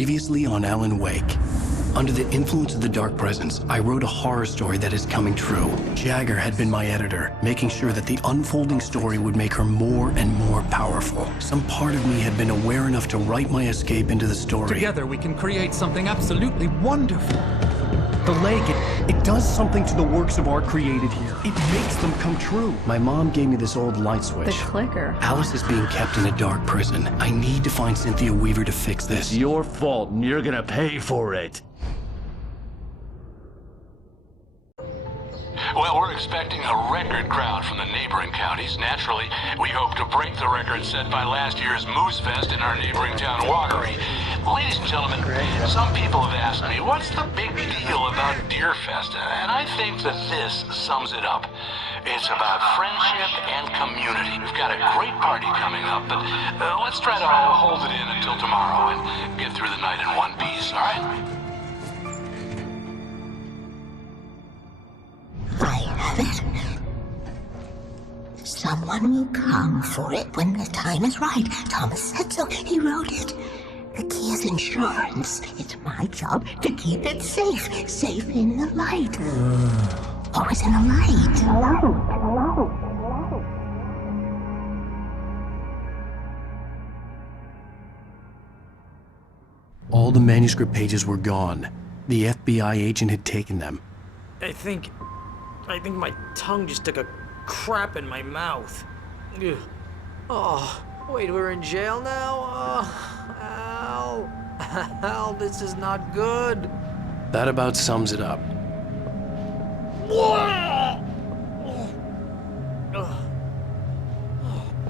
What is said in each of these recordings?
Previously on Alan Wake. Under the influence of the Dark Presence, I wrote a horror story that is coming true. Jagger had been my editor, making sure that the unfolding story would make her more and more powerful. Some part of me had been aware enough to write my escape into the story. Together we can create something absolutely wonderful. The lake, it does something to the works of art created here. It makes them come true. My mom gave me this old light switch. The clicker. Alice is being kept in a dark prison. I need to find Cynthia Weaver to fix this. It's your fault, and you're gonna pay for it. Well, we're expecting a record crowd from the neighboring counties. Naturally, we hope to break the record set by last year's Moose Fest in our neighboring town, Watery. Ladies and gentlemen, some people have asked me, what's the big deal about Deer Fest? And I think that this sums it up. It's about friendship and community. We've got a great party coming up, but let's try to hold it in until tomorrow and get through the night in one piece, all right? I have it. Someone will come for it when the time is right. Thomas said so. He wrote it. The key is insurance. It's my job to keep it safe. Safe in the light. Always in the light. All the manuscript pages were gone. The FBI agent had taken them. I think my tongue just took a crap in my mouth. Ugh. Oh, wait, we're in jail now? Oh, Al. Al, this is not good. That about sums it up.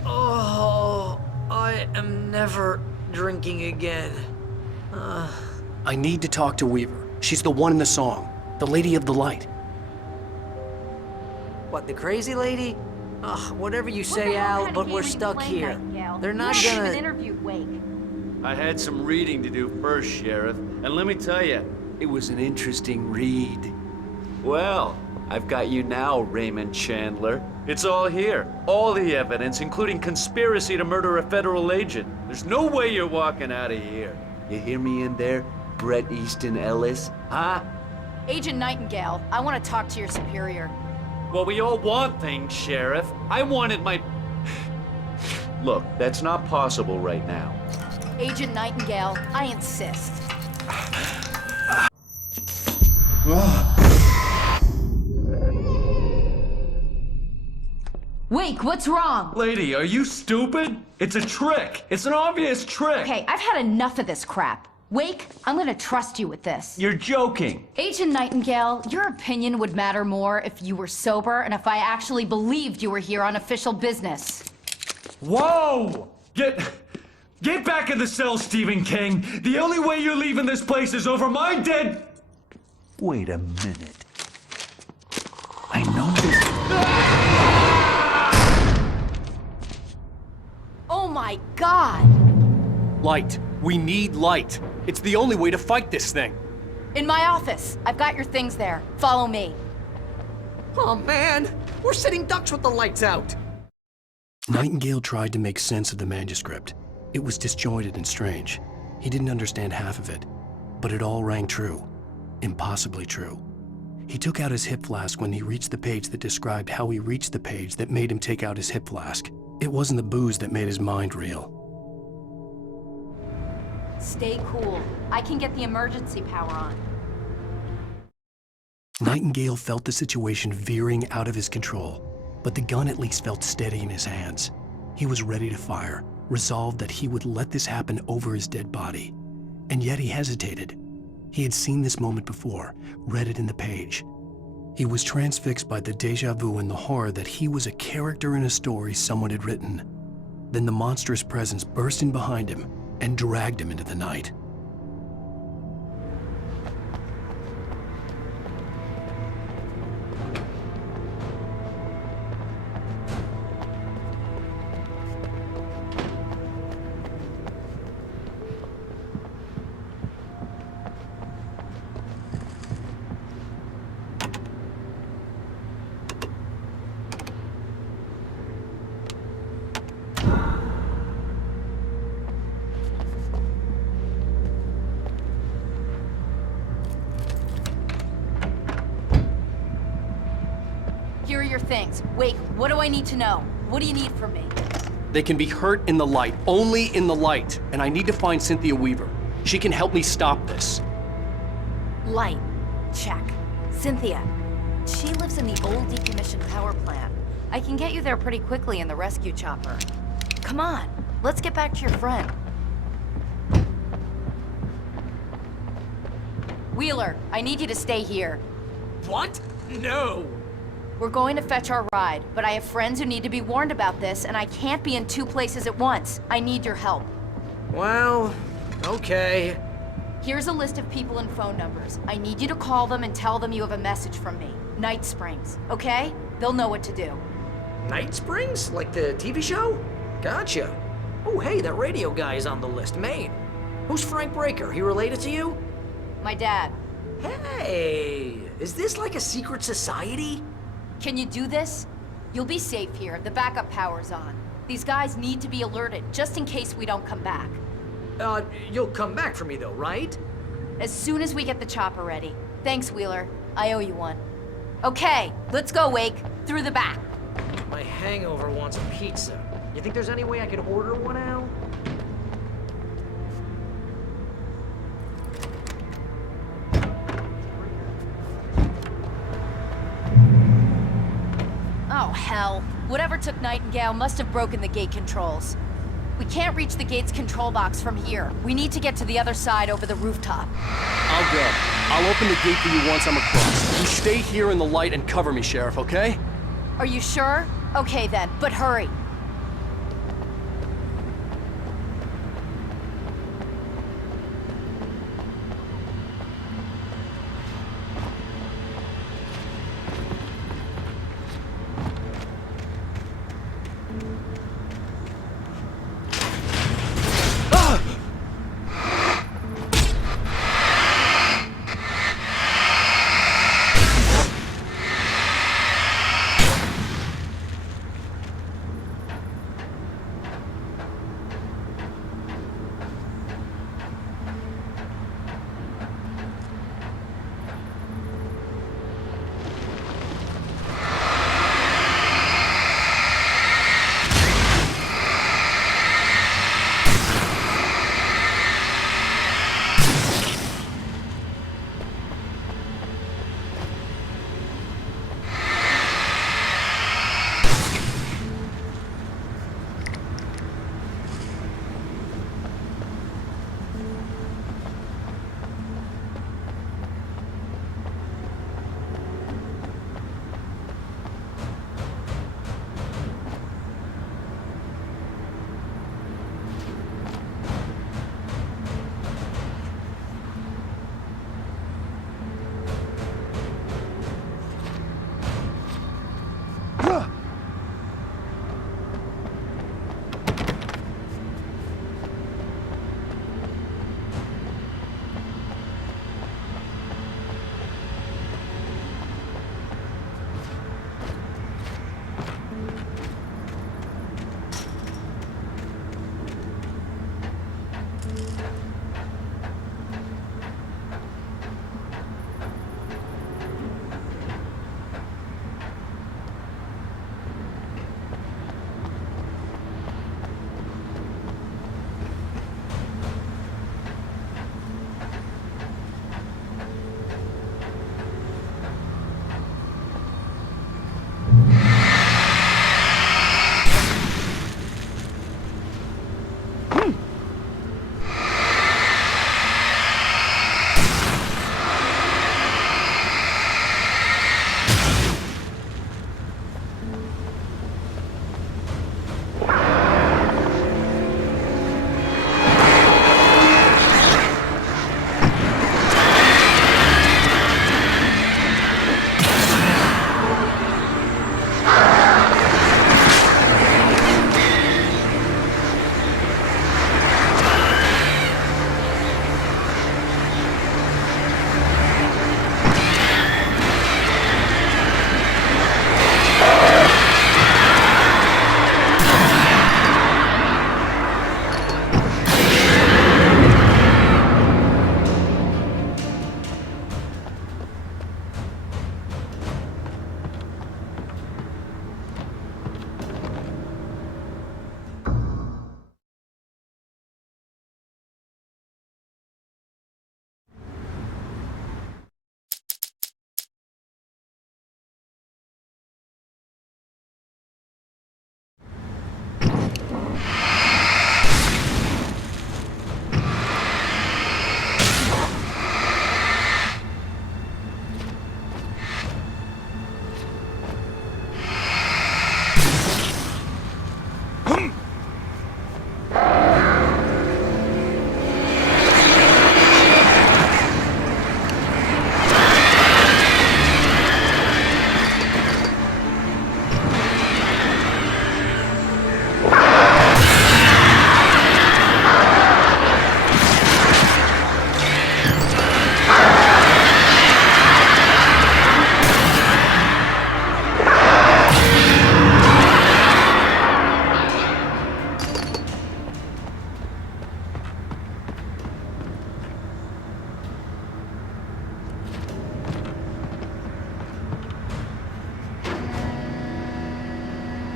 Oh, I am never drinking again. I need to talk to Weaver. She's the one in the song. The Lady of the Light. What, the crazy lady? Ugh, whatever you say, Al, but we're stuck here. They're not gonna... interviewed Wake. I had some reading to do first, Sheriff, and let me tell you, it was an interesting read. Well, I've got you now, Raymond Chandler. It's all here. All the evidence, including conspiracy to murder a federal agent. There's no way you're walking out of here. You hear me in there, Bret Easton Ellis? Huh? Agent Nightingale, I want to talk to your superior. Well, we all want things, Sheriff. I wanted my... Look, that's not possible right now. Agent Nightingale, I insist. Wake, what's wrong? Lady, are you stupid? It's a trick. It's an obvious trick. Okay, I've had enough of this crap. Wake, I'm gonna trust you with this. You're joking. Agent Nightingale, your opinion would matter more if you were sober and if I actually believed you were here on official business. Whoa! Get back in the cell, Stephen King. The only way you're leaving this place is over my dead... Wait a minute. I know this... Oh my God! Light. We need light. It's the only way to fight this thing. In my office. I've got your things there. Follow me. Oh man, we're sitting ducks with the lights out. Nightingale tried to make sense of the manuscript. It was disjointed and strange. He didn't understand half of it, but it all rang true. Impossibly true. He took out his hip flask when he reached the page that described how he reached the page that made him take out his hip flask. It wasn't the booze that made his mind reel. Stay cool. I can get the emergency power on. Nightingale felt the situation veering out of his control, but the gun at least felt steady in his hands. He was ready to fire, resolved that he would let this happen over his dead body. And yet he hesitated. He had seen this moment before, read it in the page. He was transfixed by the déjà vu and the horror that he was a character in a story someone had written. Then the monstrous presence burst in behind him and dragged him into the night. your things. Wake, what do I need to know? What do you need from me? They can be hurt in the light, only in the light. And I need to find Cynthia Weaver. She can help me stop this. Light. Check. Cynthia. She lives in the old decommissioned power plant. I can get you there pretty quickly in the rescue chopper. Come on, let's get back to your friend. Wheeler, I need you to stay here. What? No. We're going to fetch our ride, but I have friends who need to be warned about this, and I can't be in 2 places at once. I need your help. Well, okay. Here's a list of people and phone numbers. I need you to call them and tell them you have a message from me. Night Springs, okay? They'll know what to do. Night Springs? Like the TV show? Gotcha. Oh, hey, that radio guy is on the list, Maine. Who's Frank Breaker? He related to you? My dad. Hey, is this like a secret society? Can you do this? You'll be safe here. The backup power's on. These guys need to be alerted, just in case we don't come back. You'll come back for me though, right? As soon as we get the chopper ready. Thanks, Wheeler. I owe you one. Okay, let's go, Wake. Through the back. My hangover wants a pizza. You think there's any way I could order one, Al? Oh, hell. Whatever took Nightingale must have broken the gate controls. We can't reach the gate's control box from here. We need to get to the other side over the rooftop. I'll go. I'll open the gate for you once I'm across. You stay here in the light and cover me, Sheriff, okay? Are you sure? Okay then, but hurry.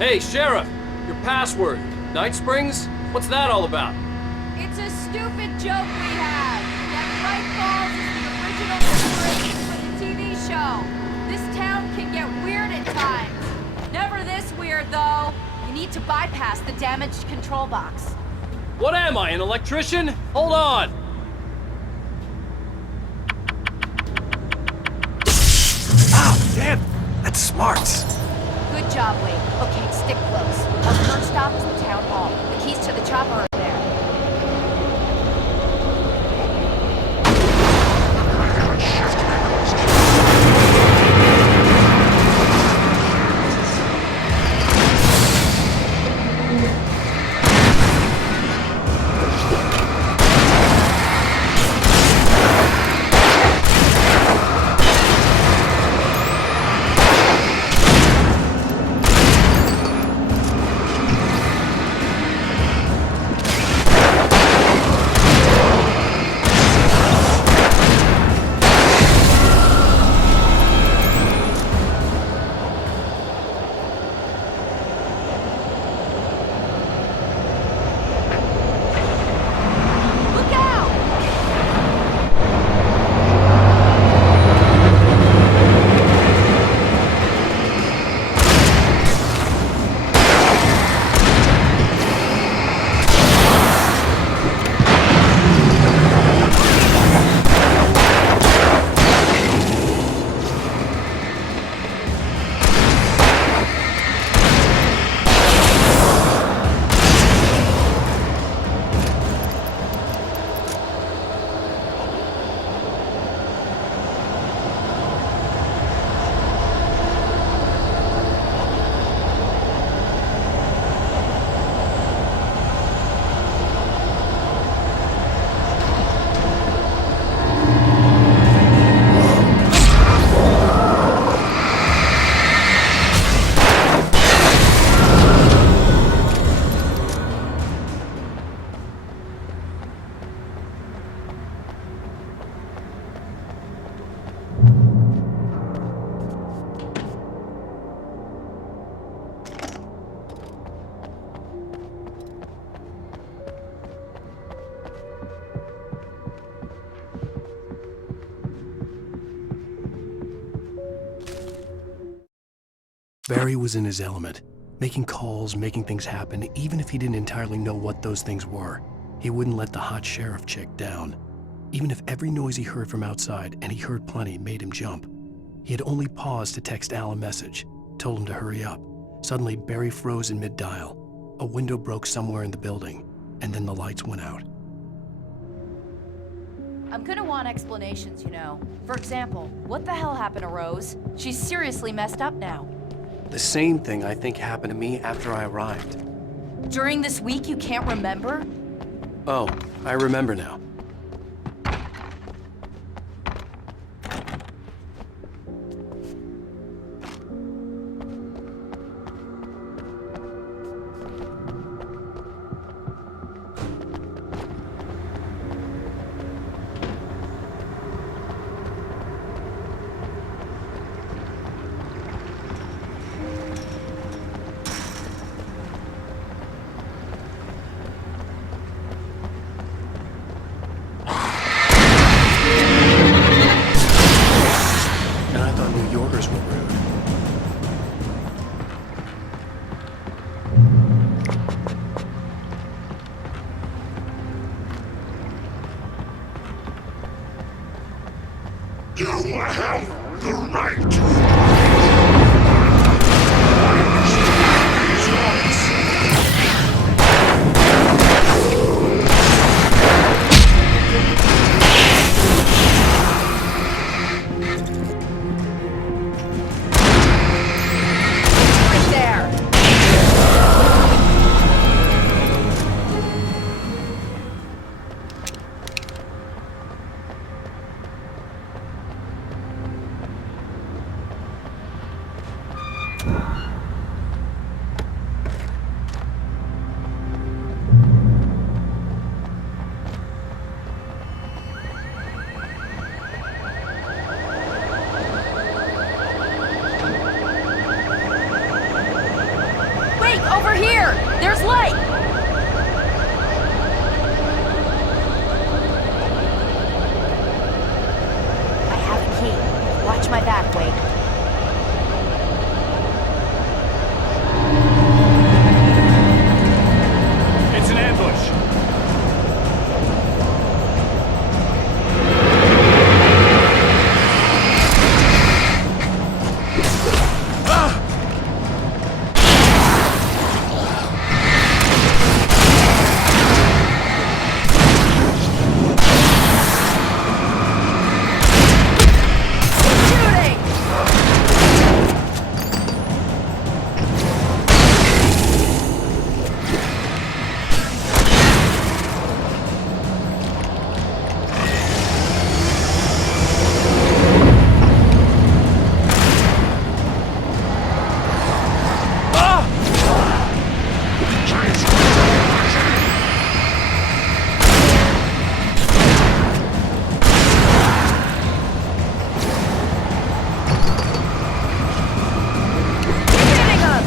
Hey, Sheriff! Your password. Night Springs? What's that all about? It's a stupid joke we have. That Bright Falls is the original inspiration for the TV show. This town can get weird at times. Never this weird, though. You need to bypass the damaged control box. What am I, an electrician? Hold on! Ow, damn! That's smarts. Good job, Wade. Okay, stick close. Our first stop is the town hall. The keys to the chopper are there. Barry was in his element, making calls, making things happen, even if he didn't entirely know what those things were. He wouldn't let the hot sheriff chick down. Even if every noise he heard from outside, and he heard plenty, made him jump. He had only paused to text Al a message, told him to hurry up. Suddenly, Barry froze in mid-dial. A window broke somewhere in the building, and then the lights went out. I'm gonna want explanations, you know. For example, what the hell happened to Rose? She's seriously messed up now. The same thing I think happened to me after I arrived. During this week, you can't remember? Oh, I remember now. You have the right. Right there. There's light! I have a key. Watch my back, Wade. It's an ambush. Shooting! Hitting us!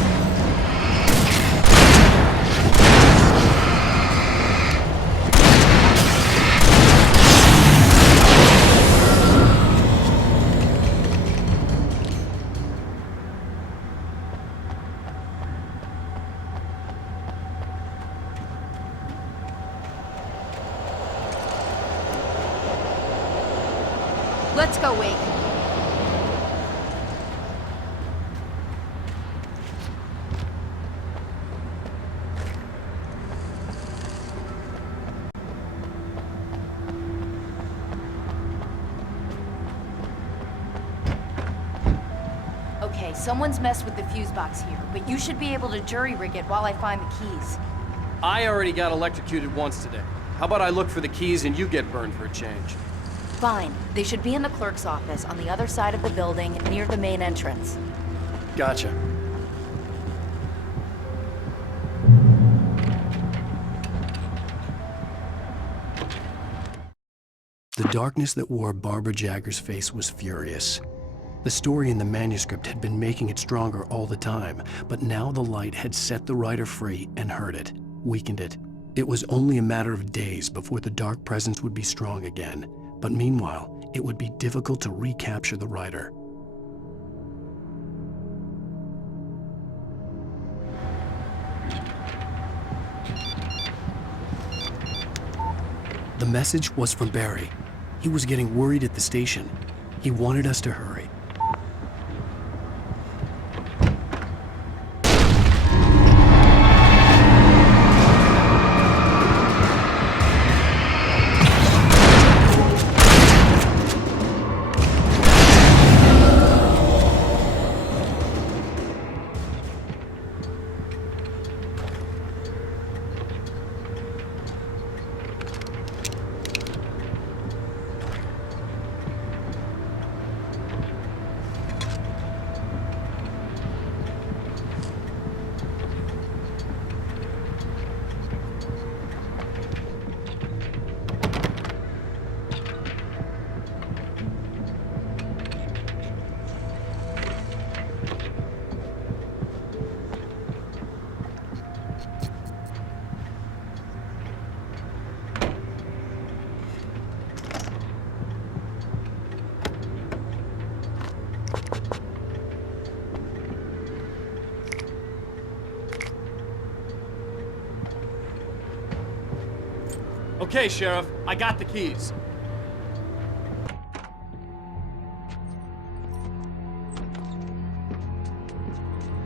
Let's go, Wade. Okay, someone's messed with the fuse box here, but you should be able to jury-rig it while I find the keys. I already got electrocuted once today. How about I look for the keys and you get burned for a change? Fine. They should be in the clerk's office on the other side of the building, near the main entrance. Gotcha. The darkness that wore Barbara Jagger's face was furious. The story in the manuscript had been making it stronger all the time, but now the light had set the writer free and hurt it, weakened it. It was only a matter of days before the dark presence would be strong again, but meanwhile, it would be difficult to recapture the writer. The message was from Barry. He was getting worried at the station. He wanted us to hurry. Okay, Sheriff, I got the keys.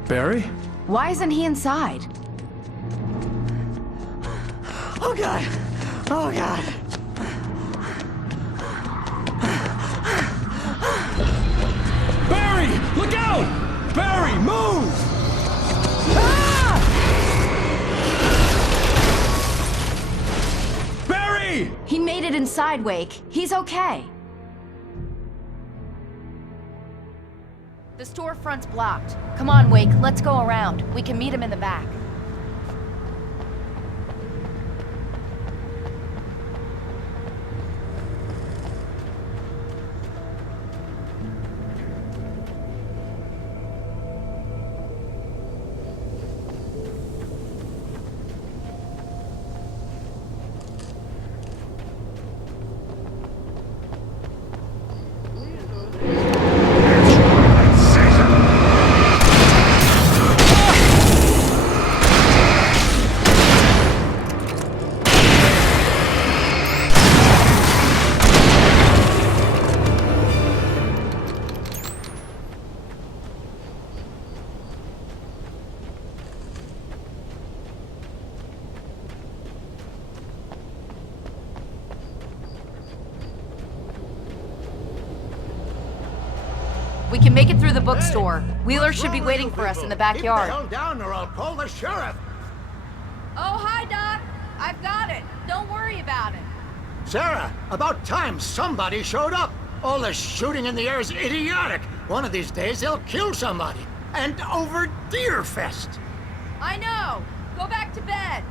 Barry? Why isn't he inside? Oh god! Oh god! Barry! Look out! Barry, move! Barry! He made it inside, Wake. He's okay. The storefront's blocked. Come on, Wake, let's go around. We can meet him in the back. We can make it through the bookstore. Wheeler should be waiting for us in the backyard. Keep the hell down or I'll call the sheriff. Oh, hi, Doc. I've got it. Don't worry about it. Sarah, about time somebody showed up. All this shooting in the air is idiotic. One of these days they'll kill somebody. And over Deerfest. I know. Go back to bed.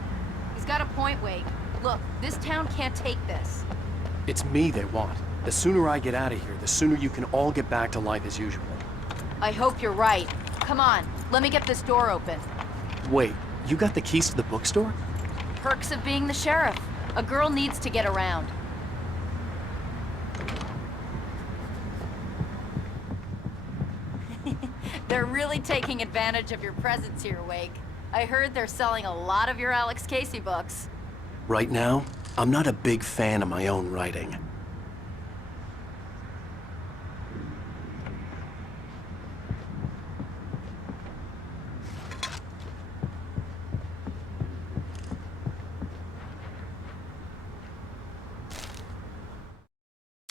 He's got a point, Wade. Look, this town can't take this. It's me they want. The sooner I get out of here, the sooner you can all get back to life as usual. I hope you're right. Come on, let me get this door open. Wait, you got the keys to the bookstore? Perks of being the sheriff. A girl needs to get around. They're really taking advantage of your presence here, Wake. I heard they're selling a lot of your Alex Casey books. Right now, I'm not a big fan of my own writing.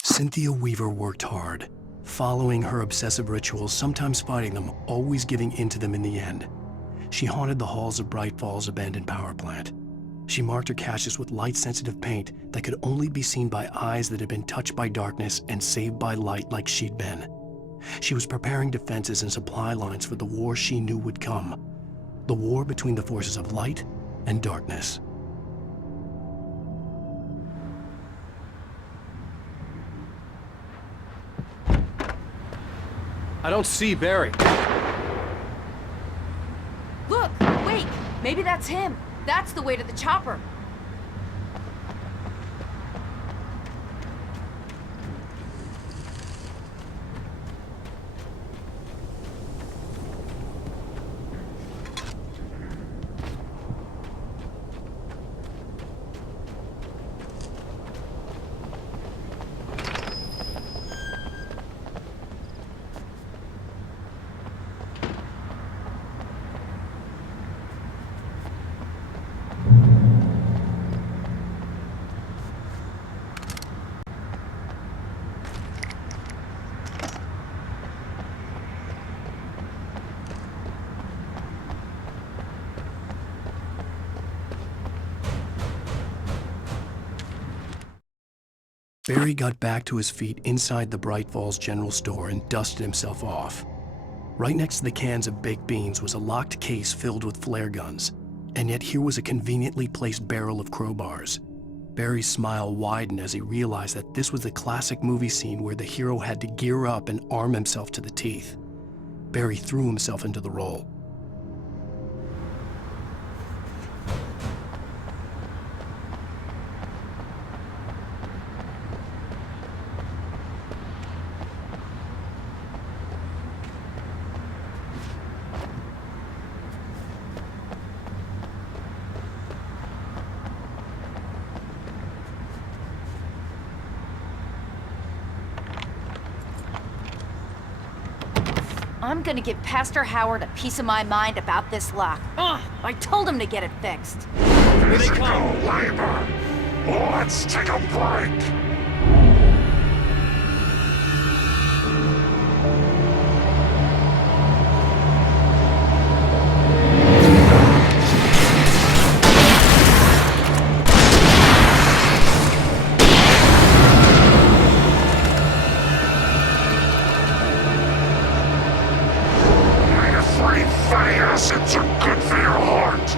Cynthia Weaver worked hard, following her obsessive rituals, sometimes fighting them, always giving in to them in the end. She haunted the halls of Bright Falls abandoned power plant. She marked her caches with light-sensitive paint that could only be seen by eyes that had been touched by darkness and saved by light like she'd been. She was preparing defenses and supply lines for the war she knew would come. The war between the forces of light and darkness. I don't see Barry. Look, Wake! Maybe that's him. That's the way to the chopper. Barry got back to his feet inside the Bright Falls General Store and dusted himself off. Right next to the cans of baked beans was a locked case filled with flare guns, and yet here was a conveniently placed barrel of crowbars. Barry's smile widened as he realized that this was the classic movie scene where the hero had to gear up and arm himself to the teeth. Barry threw himself into the role. I'm gonna give Pastor Howard a piece of my mind about this lock. Ugh, I told him to get it fixed. Physical labor. Let's take a break. Fatty acids are good for your heart.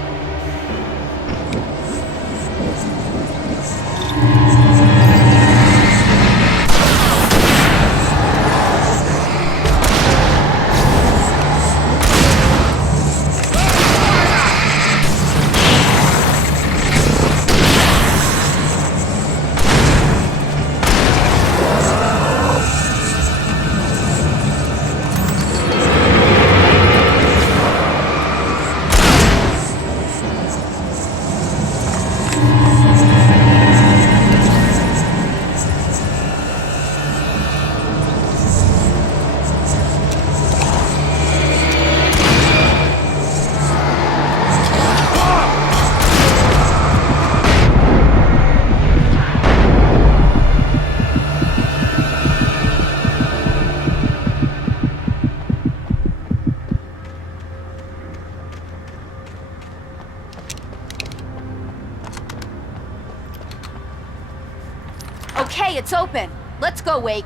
Okay, it's open. Let's go, Wake.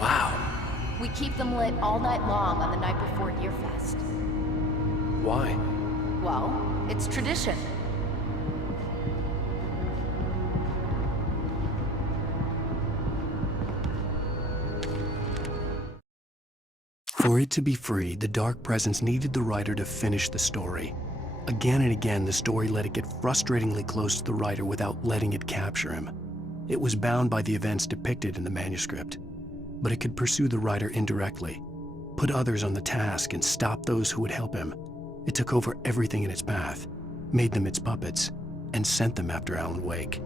Wow. We keep them lit all night long on the night before Deerfest. Why? Well, it's tradition. For it to be free, the Dark Presence needed the writer to finish the story. Again and again, the story let it get frustratingly close to the writer without letting it capture him. It was bound by the events depicted in the manuscript, but it could pursue the writer indirectly, put others on the task, and stop those who would help him. It took over everything in its path, made them its puppets, and sent them after Alan Wake.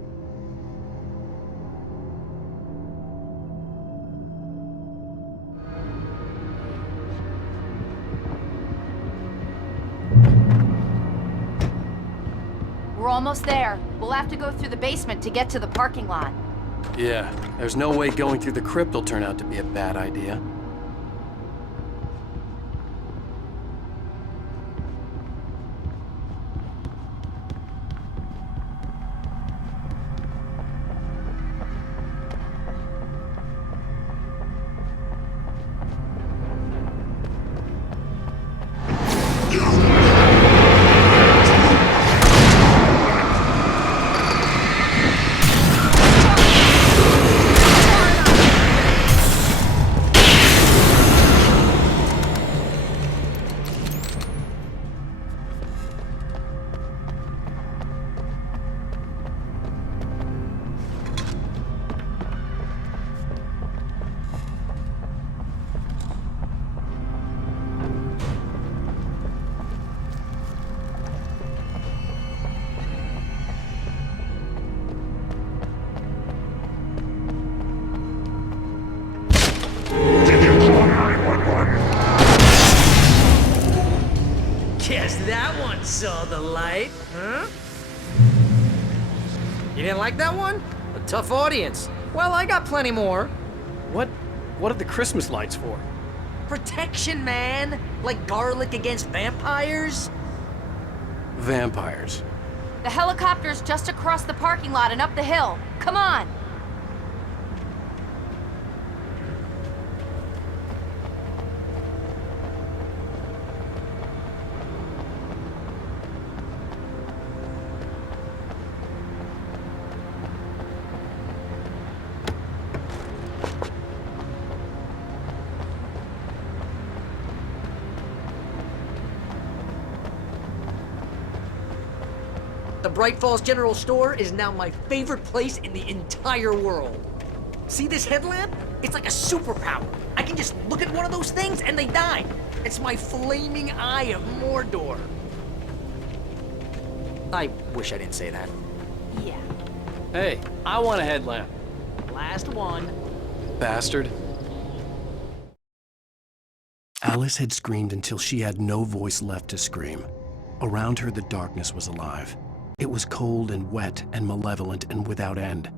We're almost there. We'll have to go through the basement to get to the parking lot. Yeah, there's no way going through the crypt will turn out to be a bad idea. Guess that one saw the light, huh? You didn't like that one? A tough audience. Well, I got plenty more. What are the Christmas lights for? Protection, man! Like garlic against vampires? Vampires. The helicopter's just across the parking lot and up the hill. Come on! The Bright Falls General Store is now my favorite place in the entire world. See this headlamp? It's like a superpower. I can just look at one of those things and they die. It's my flaming eye of Mordor. I wish I didn't say that. Yeah. Hey, I want a headlamp. Last one. Bastard. Alice had screamed until she had no voice left to scream. Around her, the darkness was alive. It was cold and wet and malevolent and without end.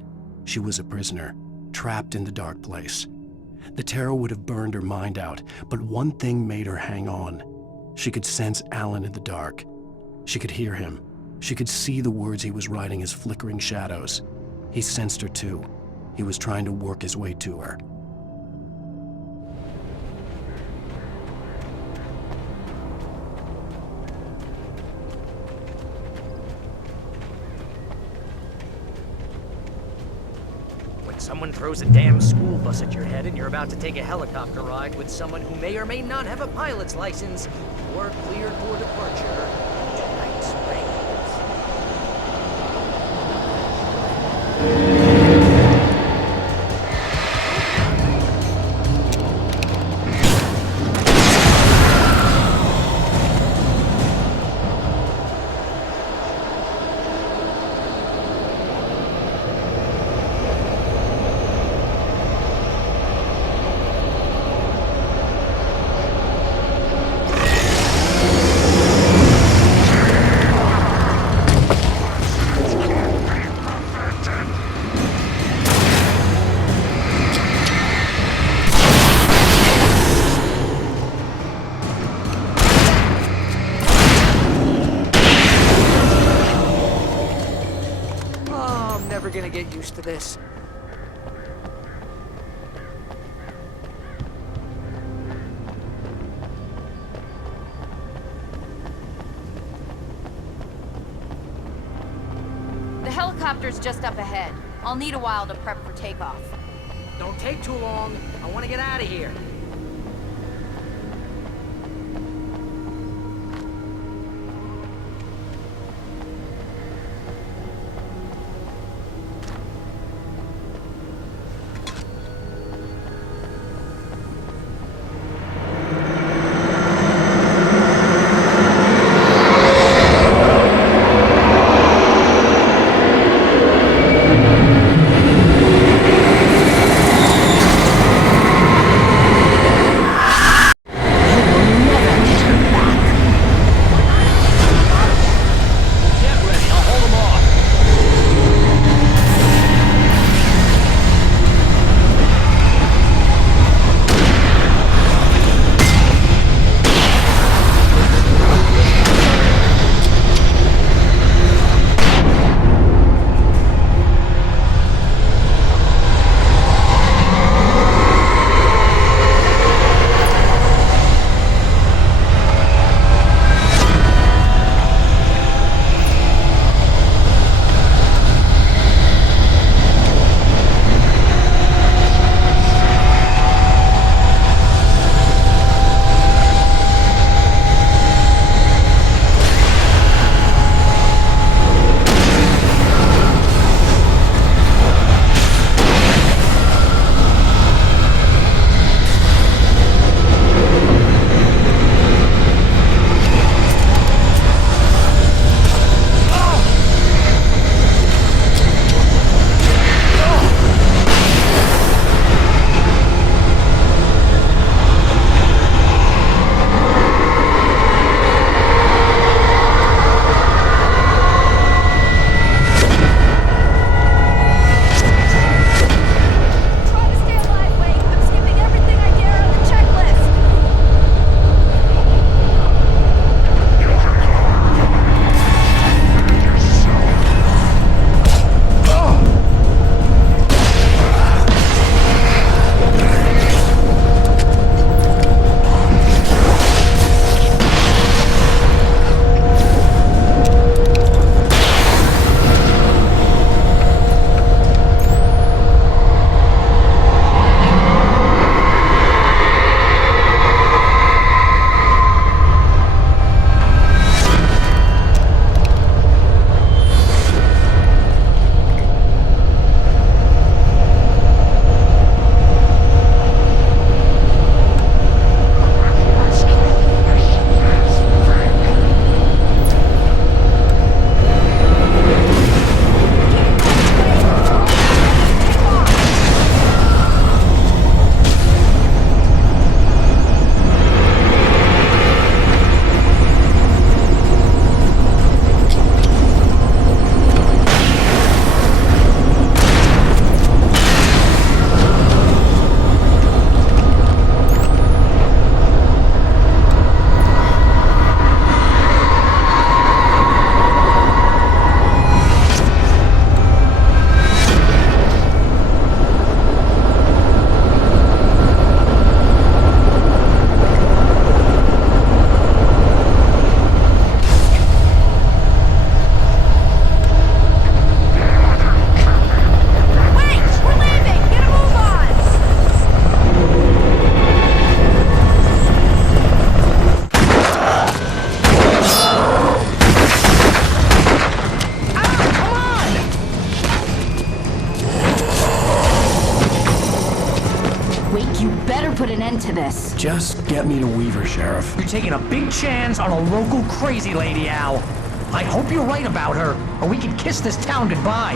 She was a prisoner, trapped in the dark place. The terror would have burned her mind out, but one thing made her hang on. She could sense Alan in the dark. She could hear him. She could see the words he was writing as flickering shadows. He sensed her too. He was trying to work his way to her. Someone throws a damn school bus at your head and you're about to take a helicopter ride with someone who may or may not have a pilot's license or cleared for departure. Tonight's gonna get used to this. The helicopter's just up ahead. I'll need a while to prep for takeoff. Don't take too long. I want to get out of here. put an end to this. Just get me to Weaver, Sheriff. You're taking a big chance on a local crazy lady, Al. I hope you're right about her, or we can kiss this town goodbye.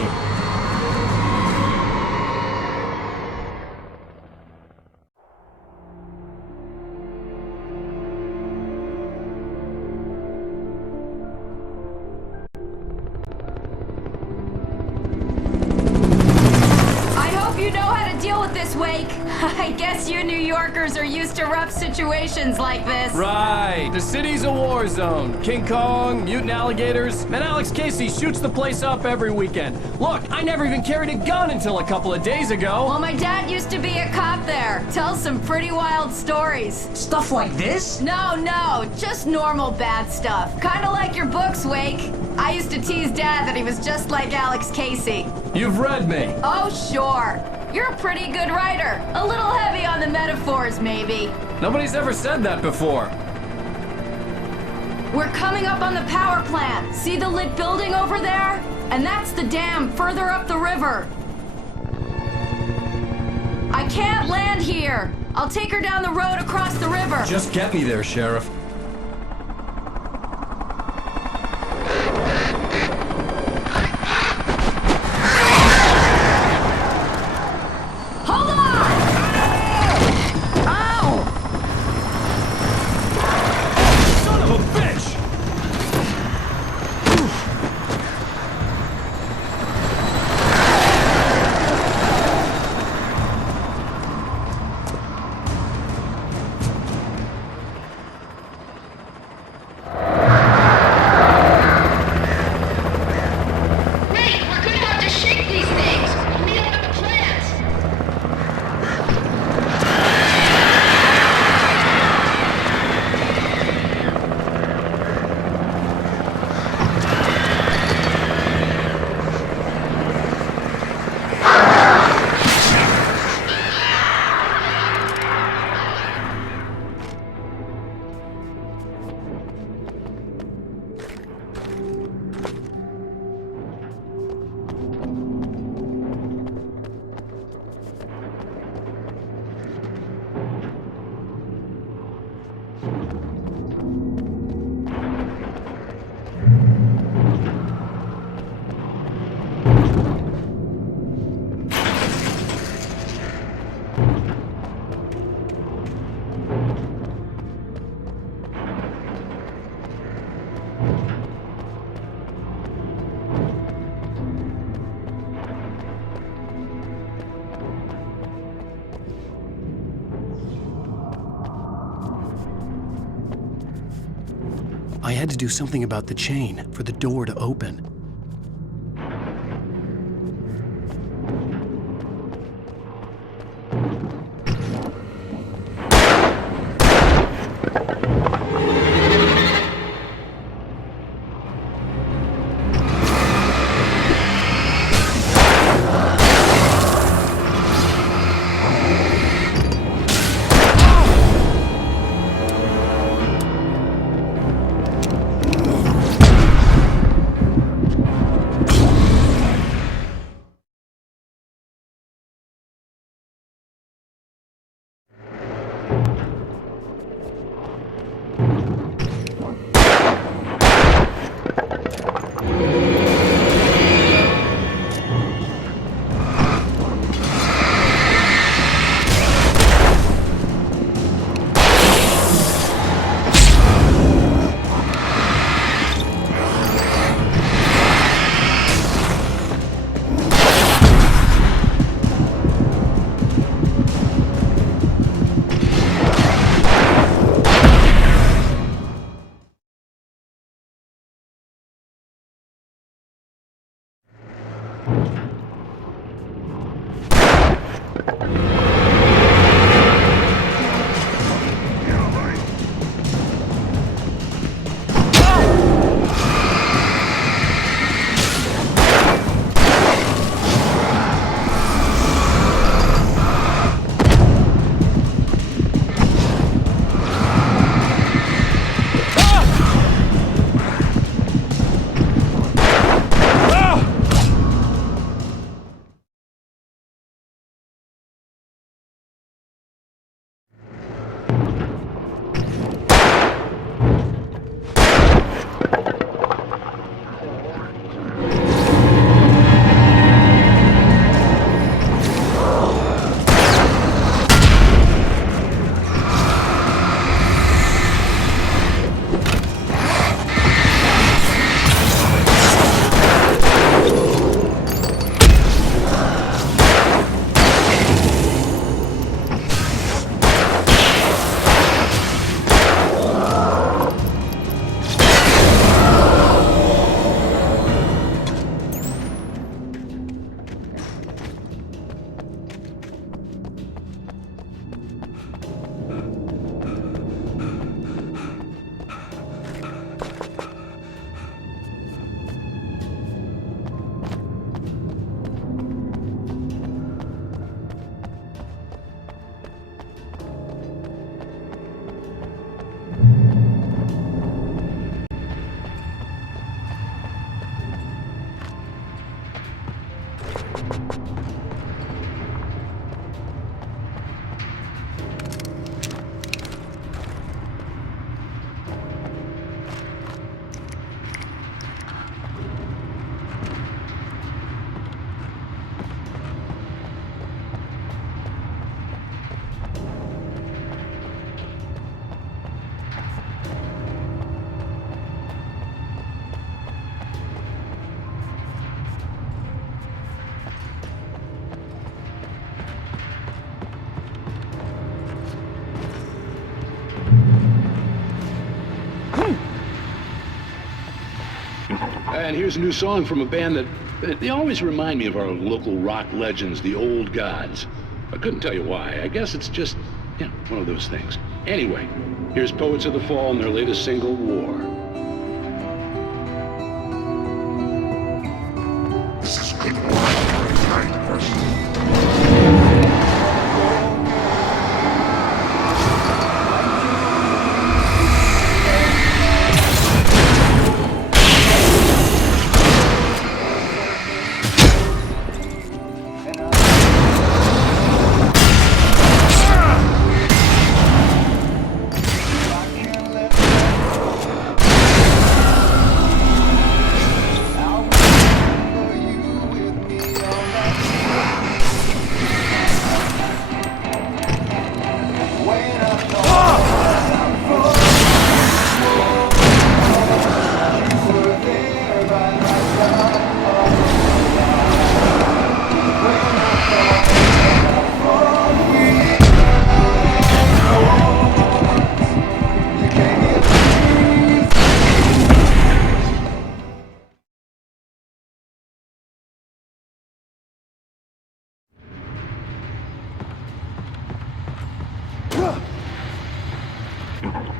I hope you know how to deal with this, Wake. I guess you New Yorkers are used to rough situations like this. Right. The city's a war zone. King Kong, mutant alligators, and Alex Casey shoots the place up every weekend. Look, I never even carried a gun until a couple of days ago. Well, my dad used to be a cop there. Tells some pretty wild stories. Stuff like this? No, just normal bad stuff. Kinda like your books, Wake. I used to tease Dad that he was just like Alex Casey. You've read me. Oh, sure. You're a pretty good writer. A little heavy on the metaphors, maybe. Nobody's ever said that before. We're coming up on the power plant. See the lit building over there? And that's the dam further up the river. I can't land here. I'll take her down the road across the river. Just get me there, Sheriff. Hold on! Ow! Son of a bitch! Wait, we're gonna have to shake these things. We'll meet up at the plant. I had to do something about the chain for the door to open. And here's a new song from a band that they always remind me of our local rock legends, the Old Gods. I couldn't tell you why. I guess it's just, one of those things. Anyway, here's Poets of the Fall and their latest single, War. This is good work, person.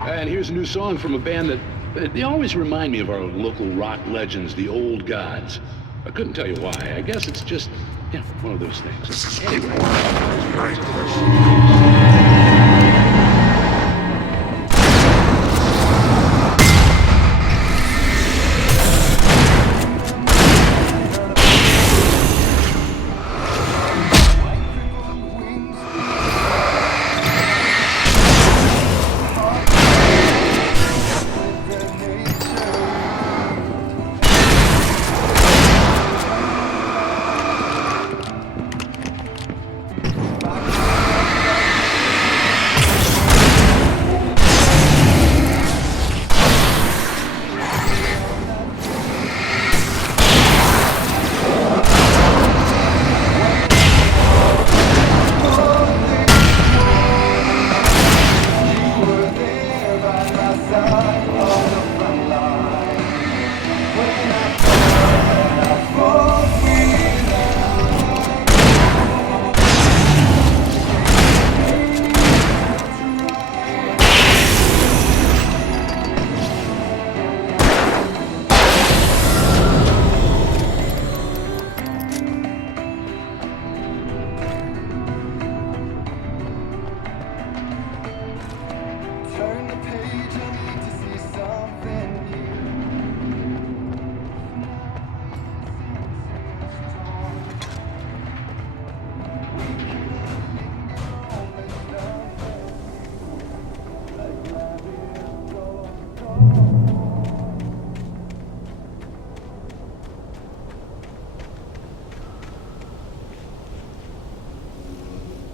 And here's a new song from a band that they always remind me of our local rock legends, the Old Gods. I couldn't tell you why. I guess it's just, one of those things. This is good Anyway. work, person.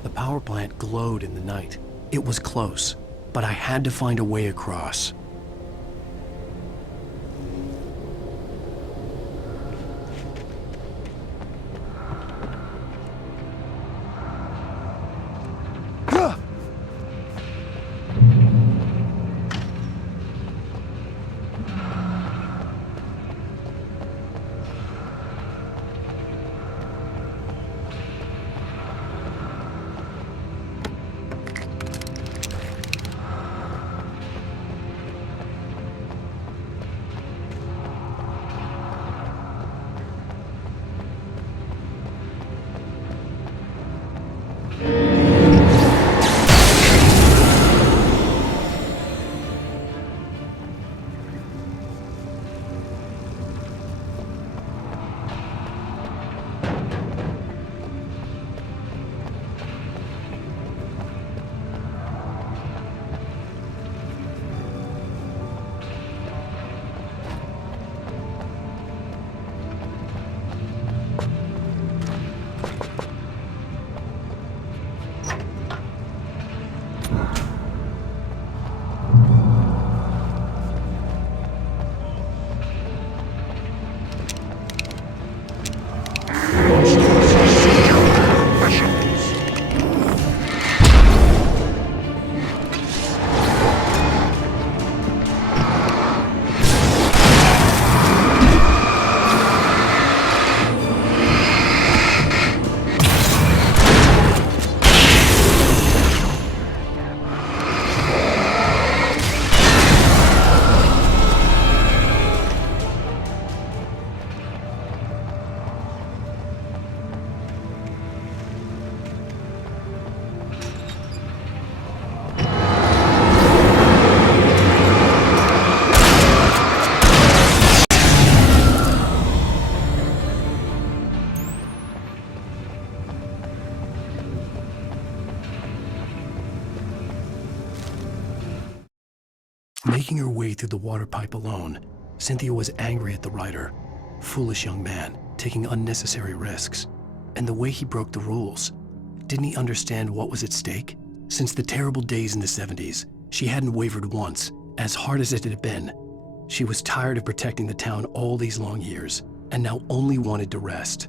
The power plant glowed in the night. It was close, but I had to find a way across. Making her way through the water pipe alone, Cynthia was angry at the writer. Foolish young man, taking unnecessary risks. And the way he broke the rules. Didn't he understand what was at stake? Since the terrible days in the 70s, she hadn't wavered once, as hard as it had been. She was tired of protecting the town all these long years, and now only wanted to rest.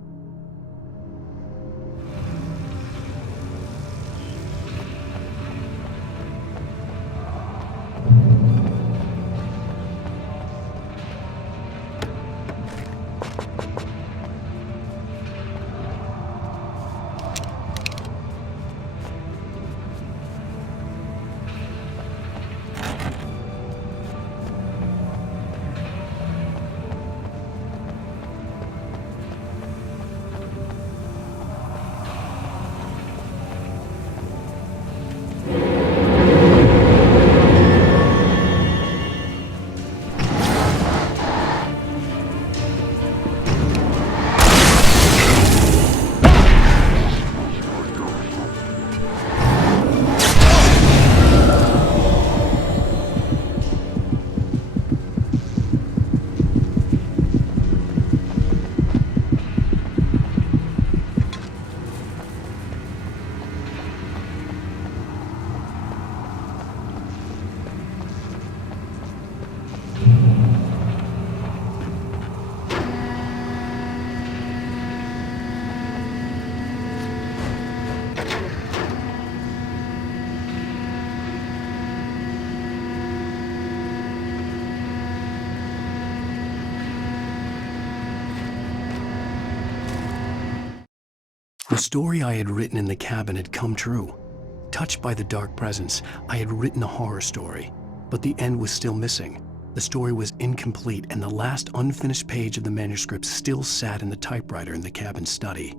The story I had written in the cabin had come true. Touched by the dark presence, I had written a horror story, but the end was still missing. The story was incomplete, and the last unfinished page of the manuscript still sat in the typewriter in the cabin study.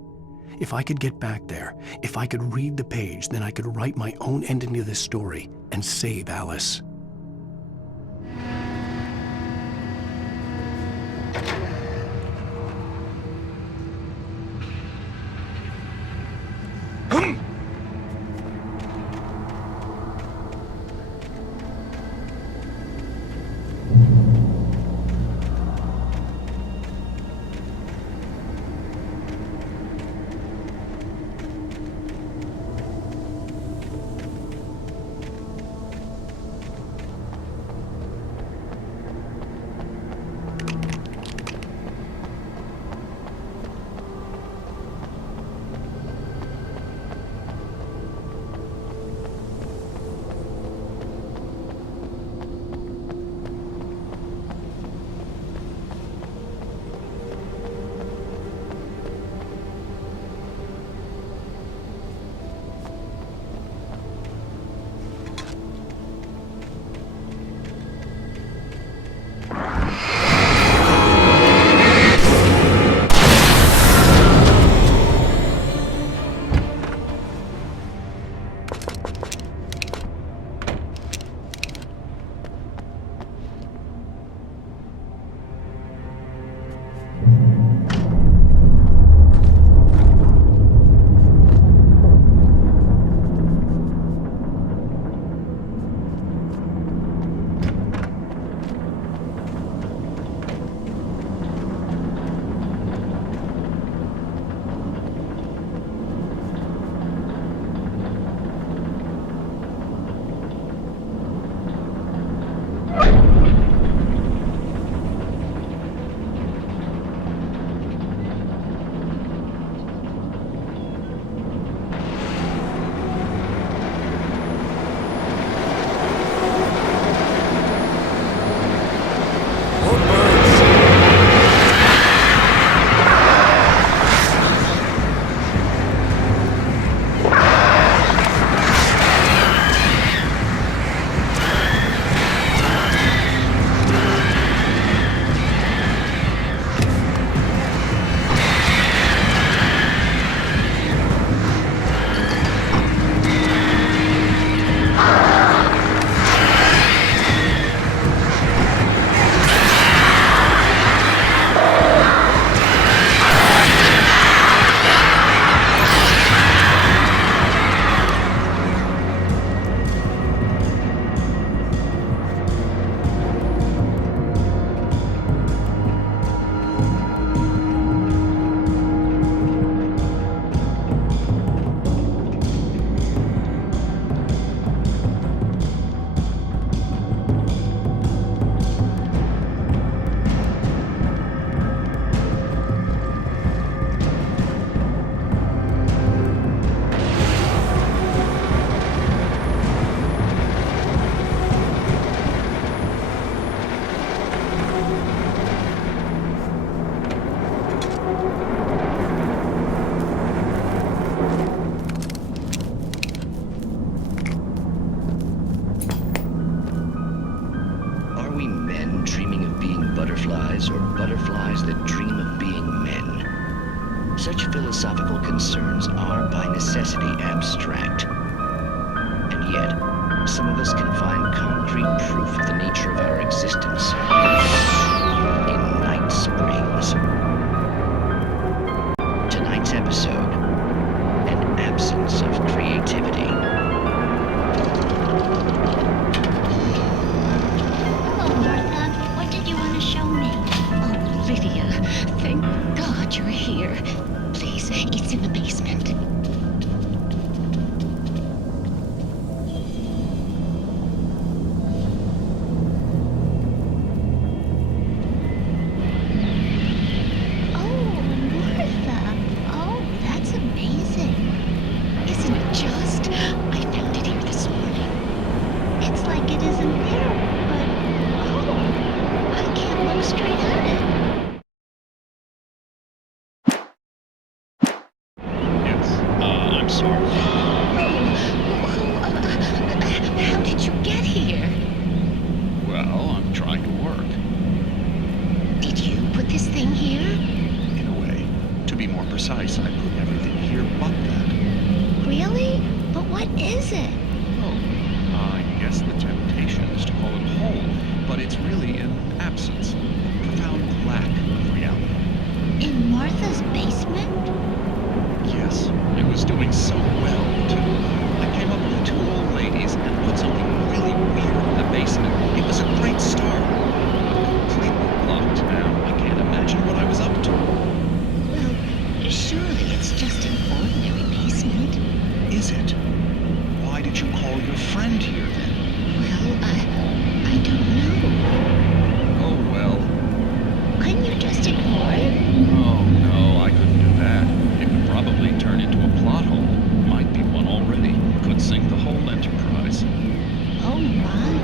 If I could get back there, if I could read the page, then I could write my own ending to this story and save Alice. Such philosophical concerns are by necessity abstract. And yet, some of us can find concrete proof of the nature of our existence in Night Springs. Tonight's episode, an absence of creativity. Hello, Martha. What did you want to show me? Oh, Lydia. Thank God you're here. Please, it's in the basement. Oh, Martha. Oh, that's amazing. Isn't it just? I found it here this morning. It's like it isn't there, but oh, I can't look straight at it. Yes, I'm sorry. How did you get here? Well, I'm trying to work. Did you put this thing here? In a way. To be more precise, I put everything here but that. Really? But what is it? Oh, I guess the temptation is to call it whole, but it's really an absence, a profound lack of reality. In Martha's basement? Yes, it was doing so well, too. I came up with 2 old ladies and put something really weird in the basement. It was a great start. But completely locked now. I can't imagine what I was up to. Well, surely it's just an ordinary basement. Is it? Why did you call your friend here, then? Well, I don't know. Oh, well. Couldn't you just ignore it? Oh, no, I couldn't do that. It would probably turn into a plot hole. Might be one already. Could sink the whole enterprise. Oh my.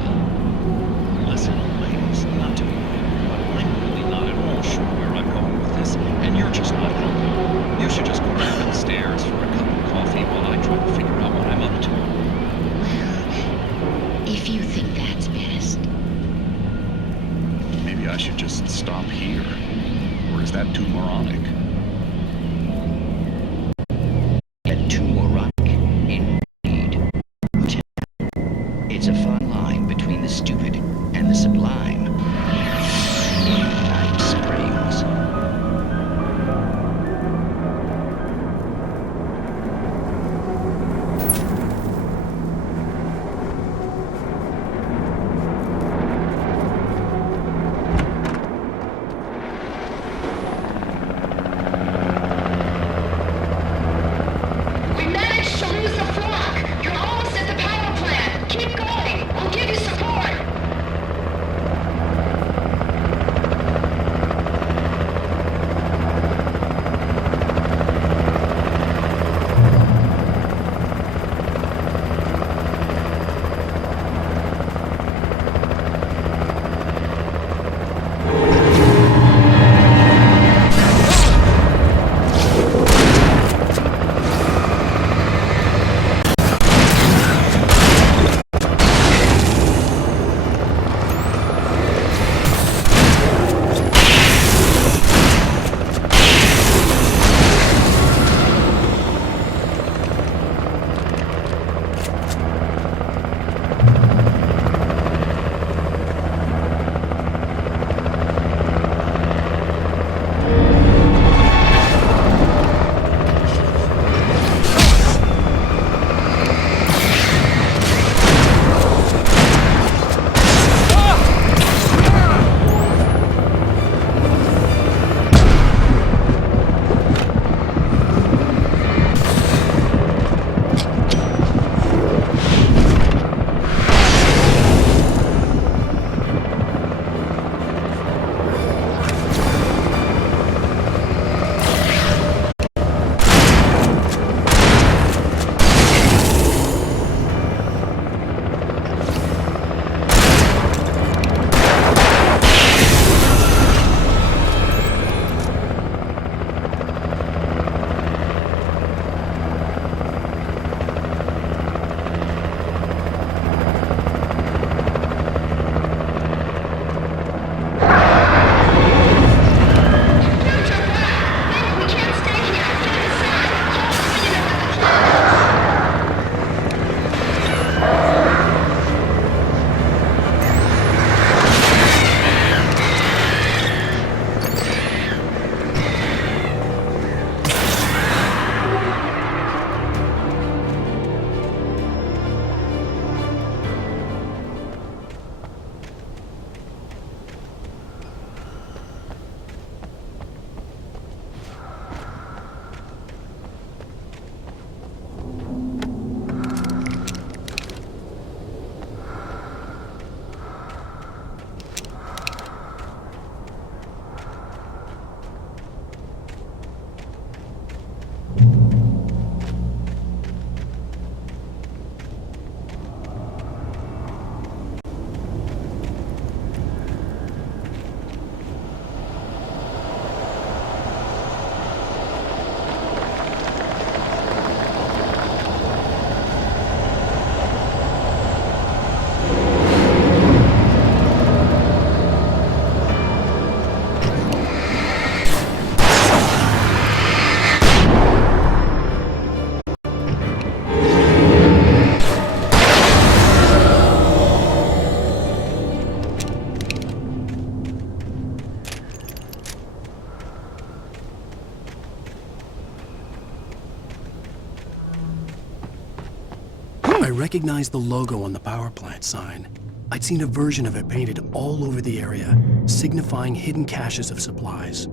I recognized the logo on the power plant sign. I'd seen a version of it painted all over the area, signifying hidden caches of supplies.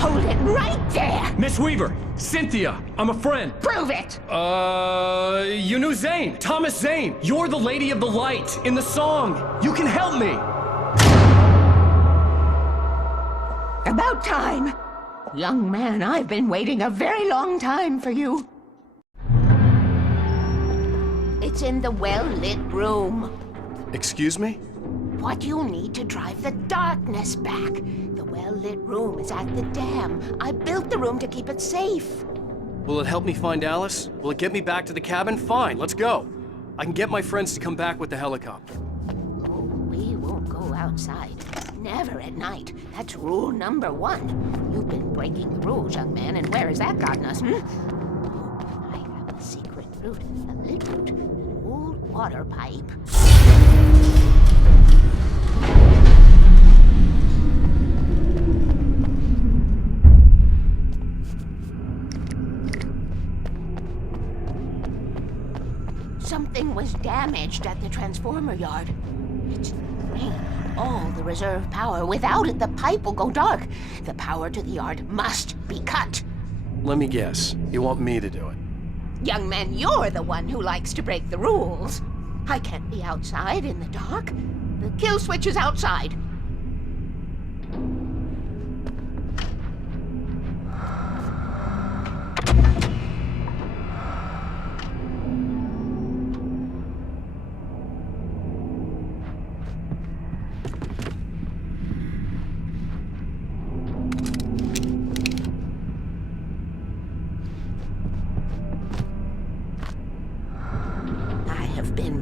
Hold it right there! Miss Weaver! Cynthia! I'm a friend! Prove it! You knew Zane! Thomas Zane! You're the Lady of the Light in the song! You can help me! About time! Young man, I've been waiting a very long time for you. It's in the well-lit room. Excuse me? What you need to drive the darkness back. The well-lit room is at the dam. I built the room to keep it safe. Will it help me find Alice? Will it get me back to the cabin? Fine, let's go. I can get my friends to come back with the helicopter. Oh, we won't go outside. Never at night. That's rule number 1. You've been breaking the rules, young man, and where has that gotten us, Oh, I have a secret route. A lit route. An old water pipe. Something was damaged at the transformer yard. It's drained all the reserve power. Without it, the pipe will go dark. The power to the yard must be cut. Let me guess. You want me to do it? Young man, you're the one who likes to break the rules. I can't be outside in the dark. The kill switch is outside.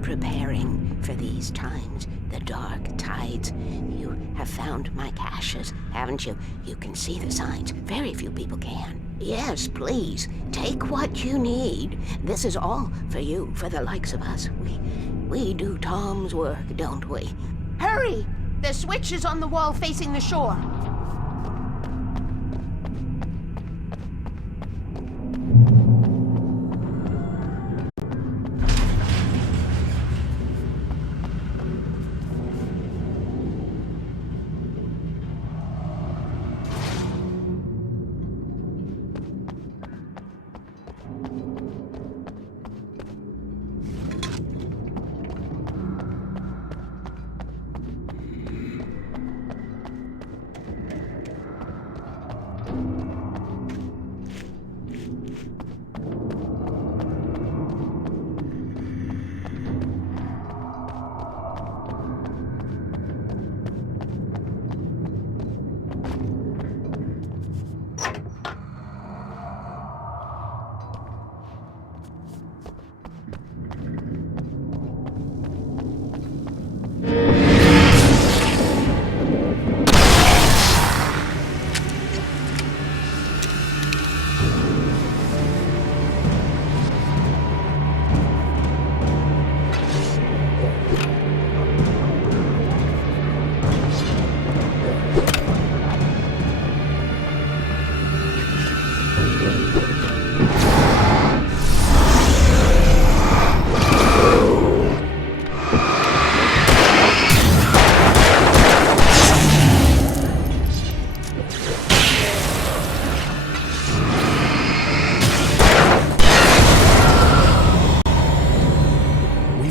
Preparing for these times, the dark tides. You have found my caches, haven't you? You can see the signs. Very few people can. Yes, please, take what you need. This is all for you, for the likes of us. We do Tom's work, don't we? Hurry! The switch is on the wall facing the shore.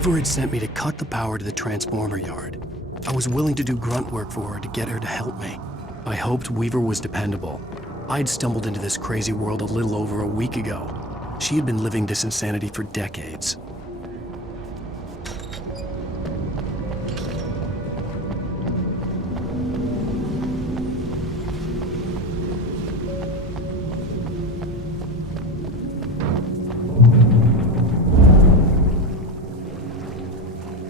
Had sent me to cut the power to the transformer yard. I was willing to do grunt work for her to get her to help me. I hoped Weaver was dependable. I'd stumbled into this crazy world a little over a week ago. She had been living this insanity for decades.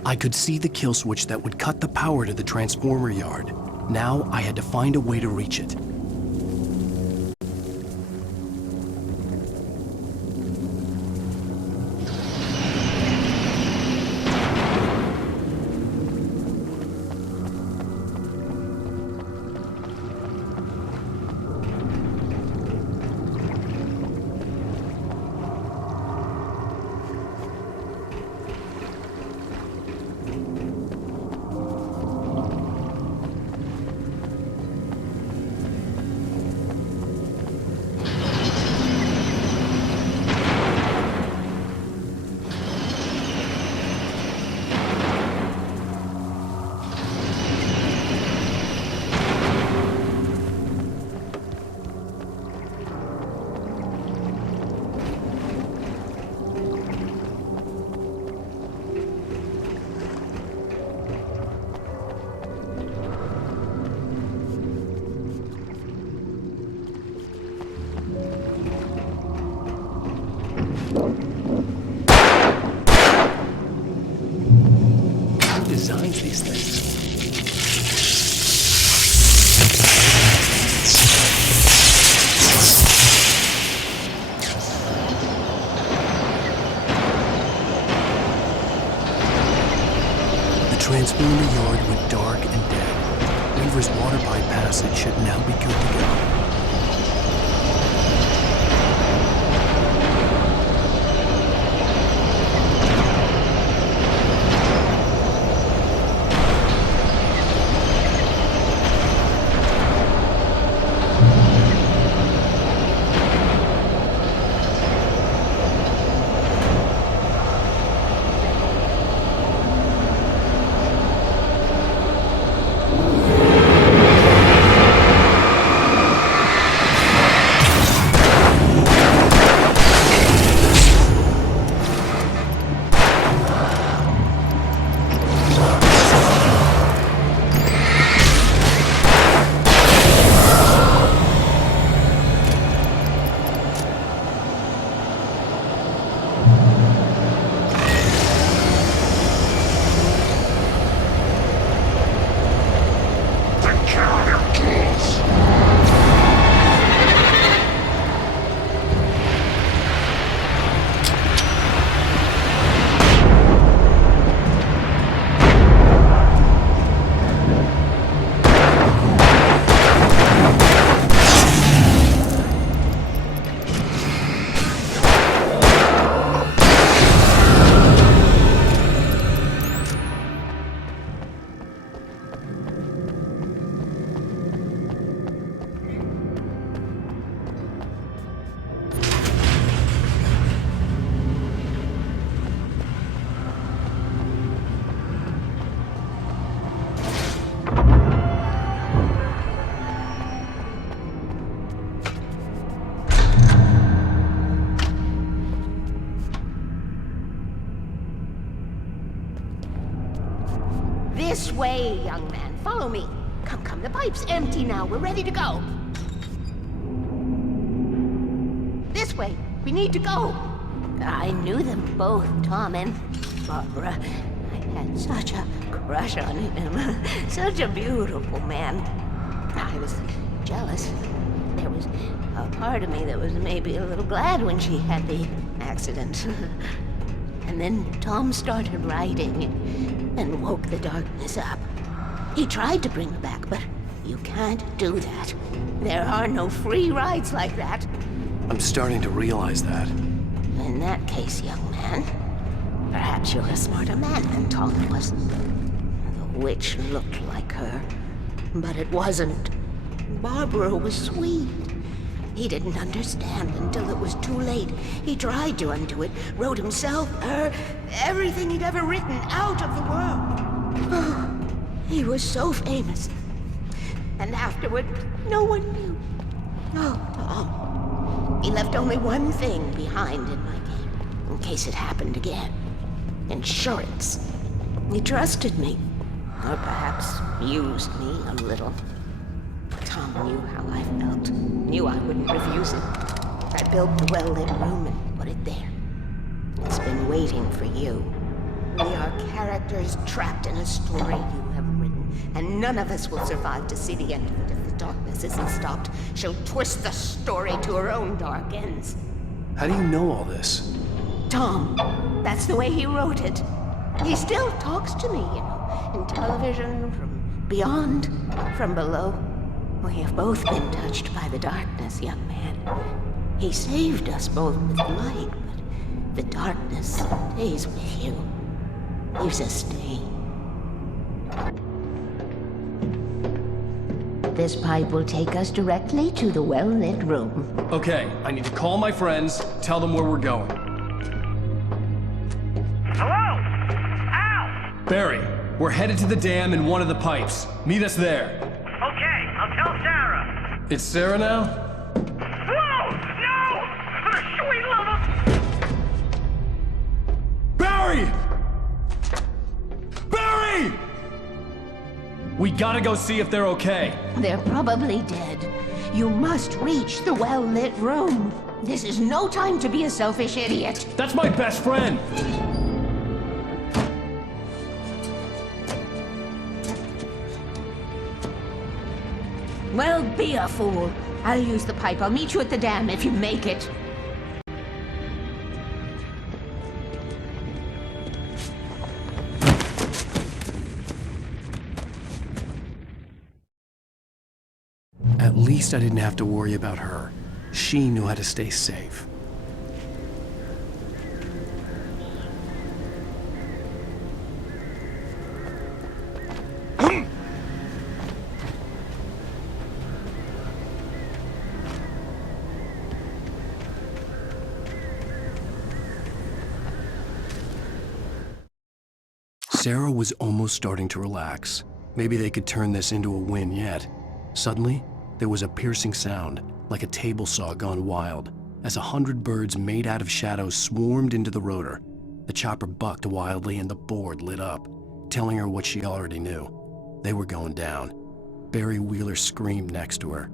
I could see the kill switch that would cut the power to the transformer yard. Now I had to find a way to reach it. designs these things. The transponder yard went dark and dead. Weaver's water pipe passage should now be good to go. This way, young man. Follow me. Come, come. The pipe's empty now. We're ready to go. This way. We need to go. I knew them both, Tom and Barbara. I had such a crush on him. Such a beautiful man. I was jealous. There was a part of me that was maybe a little glad when she had the accident. And then Tom started writing and woke the darkness up. He tried to bring her back, but you can't do that. There are no free rides like that. I'm starting to realize that. In that case, young man, perhaps you're a smarter man than Tom was. The witch looked like her, but it wasn't. Barbara was sweet. He didn't understand until it was too late. He tried to undo it, wrote himself, her, everything he'd ever written out of the world. Oh, he was so famous. And afterward, no one knew. Oh, Tom. He left only one thing behind in my game, in case it happened again. Insurance. He trusted me. Or perhaps used me a little. Tom knew how I felt. Knew I wouldn't refuse it. I built the well-lit room and put it there. It's been waiting for you. We are characters trapped in a story you have written, and none of us will survive to see the end of it if the darkness isn't stopped. She'll twist the story to her own dark ends. How do you know all this? Tom, that's the way he wrote it. He still talks to me, you know, in television, from beyond, from below. We have both been touched by the darkness, young man. He saved us both with light, but the darkness stays with you. Leaves a stain. This pipe will take us directly to the well-lit room. Okay, I need to call my friends, tell them where we're going. Hello? Al! Barry, we're headed to the dam in one of the pipes. Meet us there. Okay, I'll tell Sarah. It's Sarah now? Whoa! No! For the sweet love of... Barry! Barry! We gotta go see if they're okay. They're probably dead. You must reach the well-lit room. This is no time to be a selfish idiot. That's my best friend. Well, be a fool. I'll use the pipe. I'll meet you at the dam if you make it. At least I didn't have to worry about her. She knew how to stay safe. Sarah was almost starting to relax. Maybe they could turn this into a win yet. Suddenly, there was a piercing sound, like a table saw gone wild, as 100 birds made out of shadows swarmed into the rotor. The chopper bucked wildly and the board lit up, telling her what she already knew. They were going down. Barry Wheeler screamed next to her.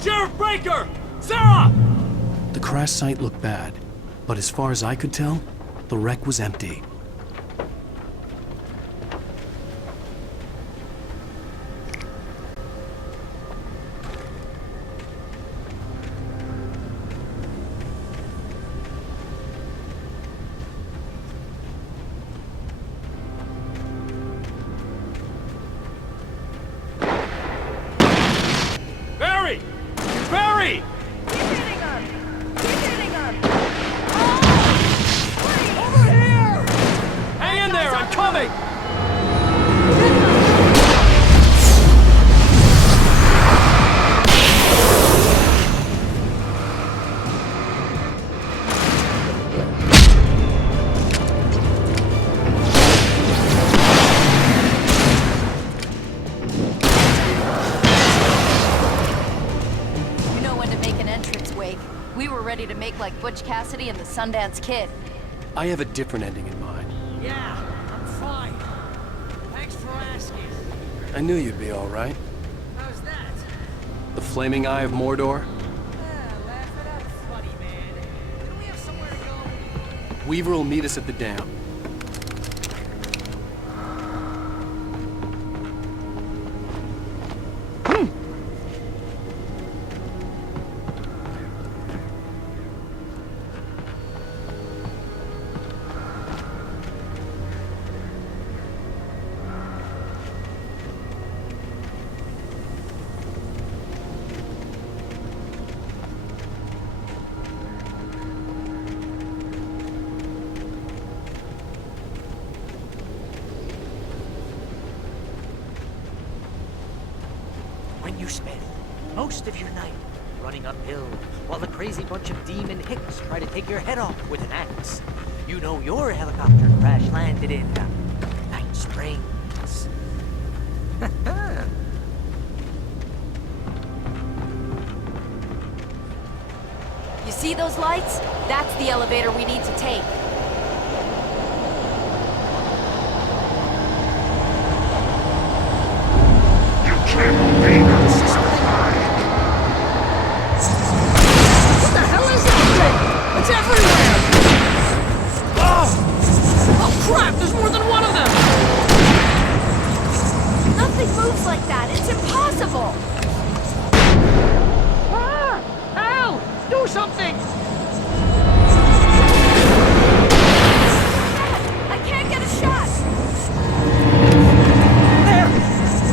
Sheriff Baker! Sarah! The crash site looked bad, but as far as I could tell, the wreck was empty. Barry! Barry! Keep hitting him! Keep hitting him! Over here! Hang in there, I'm coming! You know when to make an entrance, Wake. We were ready to make like Butch Cassidy and the Sundance Kid. I have a different ending in mind. Yeah, I'm fine. Thanks for asking. I knew you'd be all right. How's that? The Flaming Eye of Mordor? Laugh it up, funny man. Don't we have somewhere to go? Weaver will meet us at the dam. You spend most of your night running uphill while the crazy bunch of demon hicks try to take your head off with an axe. You know your helicopter crash landed in Night Springs. You see those lights? That's the elevator we need to take. What the hell is that thing? It's everywhere! Oh crap, there's more than one of them! Nothing moves like that. It's impossible. Ah! Al! Do something! I can't get a shot. There!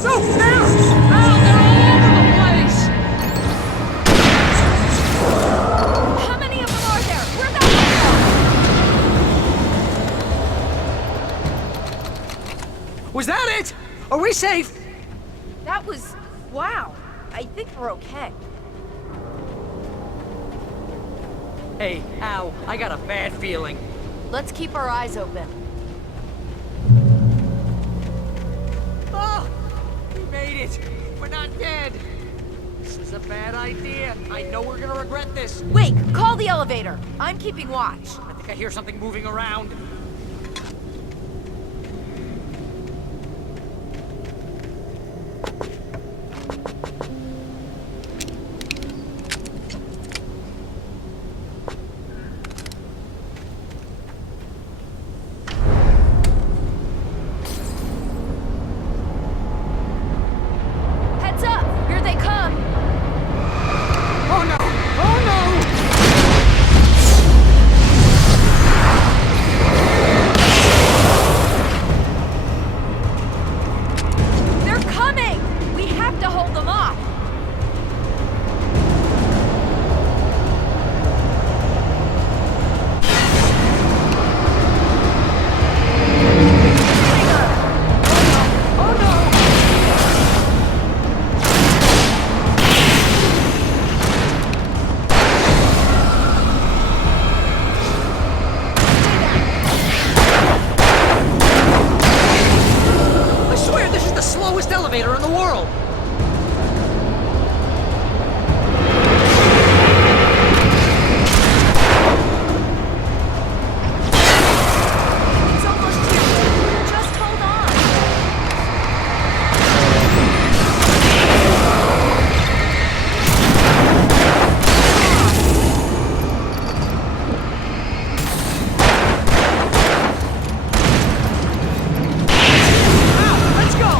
No, there! Al, they're all over the place! How many of them are there? Where'd that one go? Was that it? Are we safe? That was... wow. I think we're okay. Hey, Al, I got a bad feeling. Let's keep our eyes open. Oh! We made it! We're not dead! This is a bad idea. I know we're gonna regret this. Wait, call the elevator. I'm keeping watch. I think I hear something moving around. Heads up! Here they come! Oh no! Oh no! They're coming! We have to hold them off! Oh no! I swear this is the slowest elevator in the world! It's almost here. Just hold on. Al, let's go!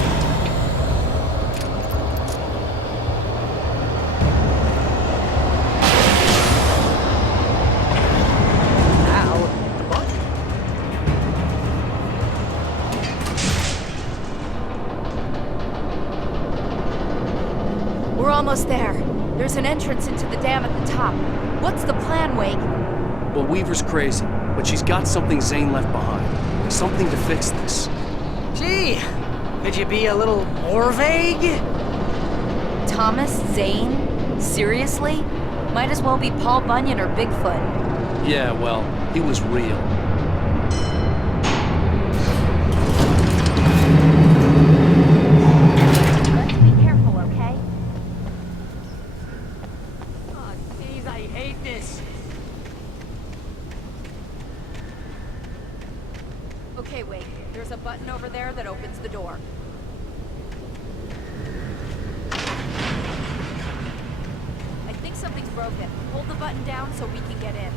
Al, the button. We're almost there. There's an entrance into the dam at the top. What's the plan, Wake? Well, Weaver's crazy, but she's got something Zane left behind. Something to fix this. Gee, could you be a little more vague? Thomas Zane? Seriously? Might as well be Paul Bunyan or Bigfoot. Yeah, well, he was real. Let's be careful, okay? Oh, jeez, I hate this. Okay, Wake. There's a button over there that opens the door. I think something's broken. Hold the button down so we can get in.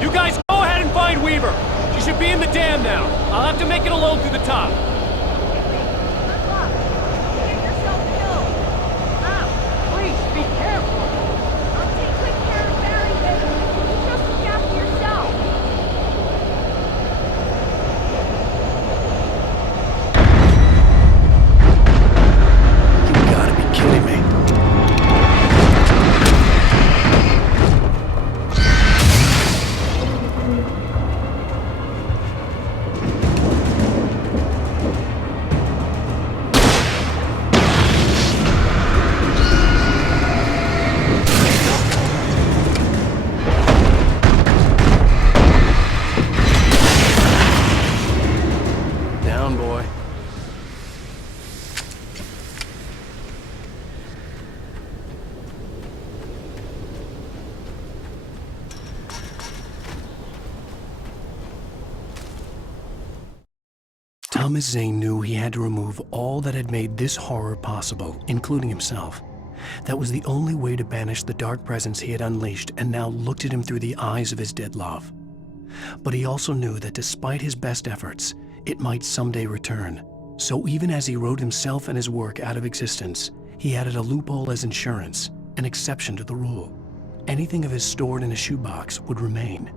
You guys go ahead and find Weaver. She should be in the dam now. I'll have to make it alone through the top. Good luck. Thomas Zane knew he had to remove all that had made this horror possible, including himself. That was the only way to banish the dark presence he had unleashed and now looked at him through the eyes of his dead love. But he also knew that despite his best efforts, it might someday return. So even as he wrote himself and his work out of existence, he added a loophole as insurance, an exception to the rule. Anything of his stored in a shoebox would remain.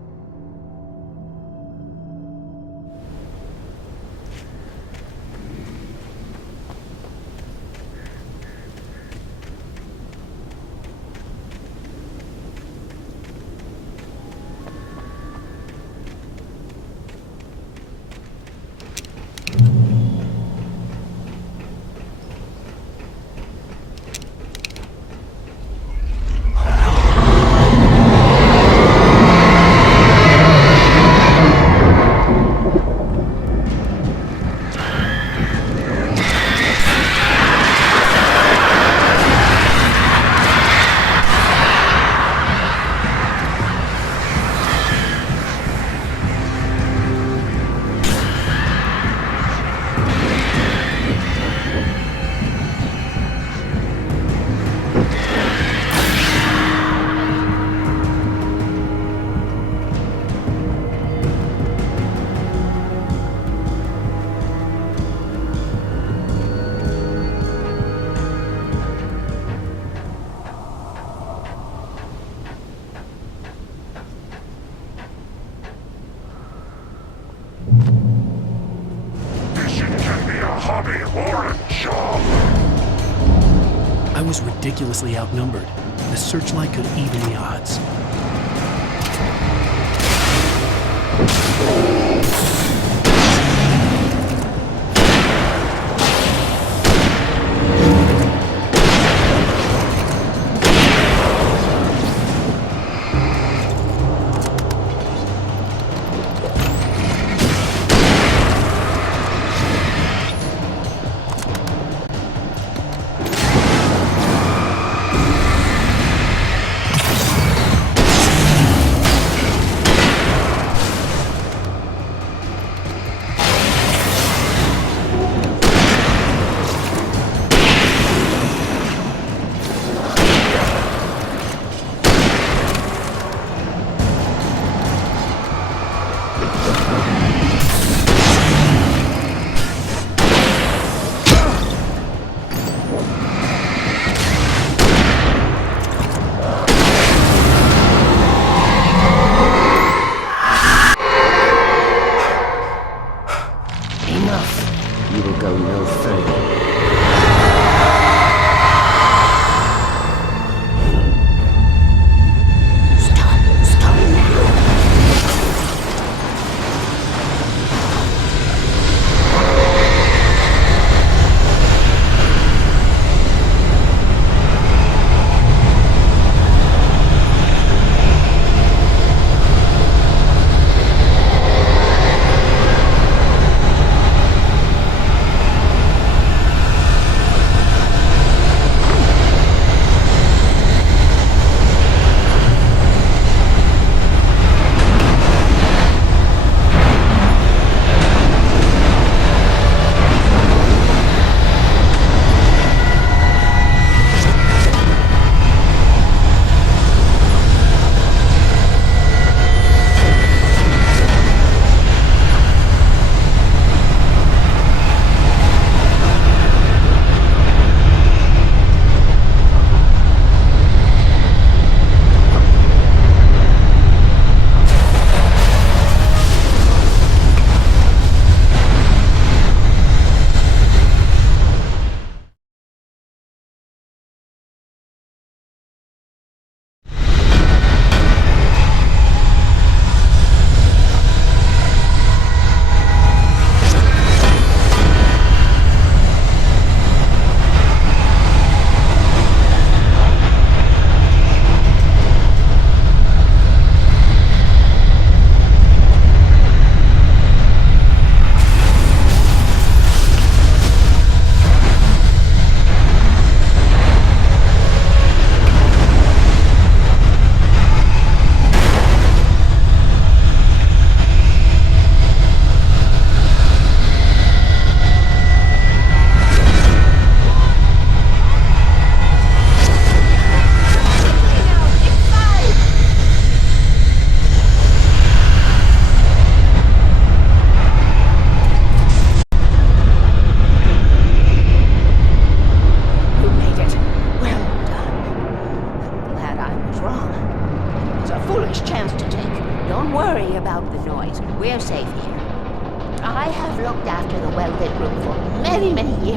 I was ridiculously outnumbered. The searchlight could even the odds.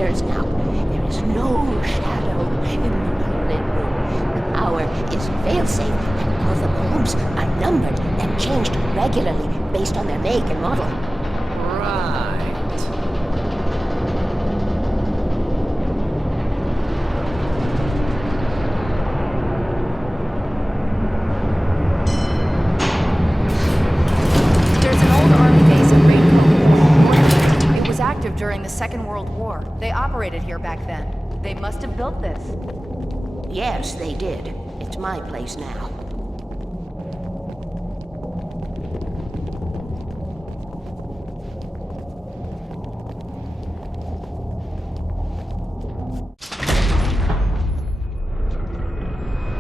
years now. There is no shadow in the moonlit room. The power is fail-safe, and all the bulbs are numbered and changed regularly based on their make and model. Right. There's an old army base in Raincoat. It was active during the Second World War. They operated here back then. They must have built this. Yes, they did. It's my place now.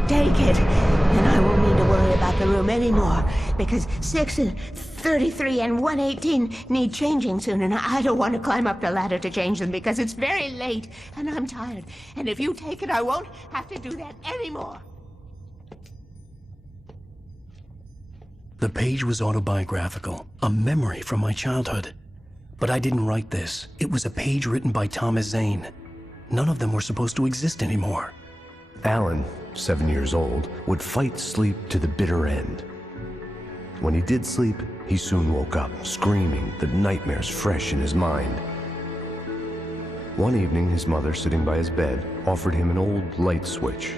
Take it, and I won't need to worry about the room anymore, because 6 and 33 and 118 need changing soon, and I don't want to climb up the ladder to change them because it's very late, and I'm tired. And if you take it, I won't have to do that anymore. The page was autobiographical, a memory from my childhood. But I didn't write this. It was a page written by Thomas Zane. None of them were supposed to exist anymore. Alan, 7 years old, would fight sleep to the bitter end. When he did sleep, he soon woke up, screaming, the nightmares fresh in his mind. One evening, his mother, sitting by his bed, offered him an old light switch.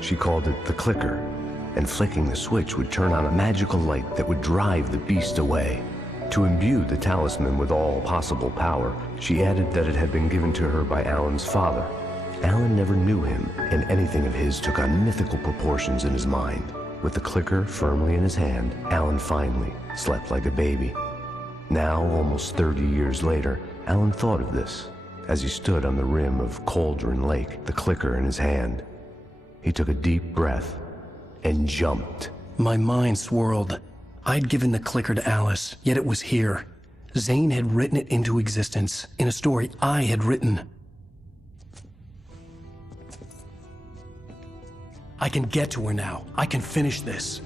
She called it the clicker, and flicking the switch would turn on a magical light that would drive the beast away. To imbue the talisman with all possible power, she added that it had been given to her by Alan's father. Alan never knew him, and anything of his took on mythical proportions in his mind. With the clicker firmly in his hand, Alan finally slept like a baby. Now, almost 30 years later, Alan thought of this as he stood on the rim of Cauldron Lake, the clicker in his hand. He took a deep breath and jumped. My mind swirled. I'd given the clicker to Alice, yet it was here. Zane had written it into existence in a story I had written. I can get to her now. I can finish this.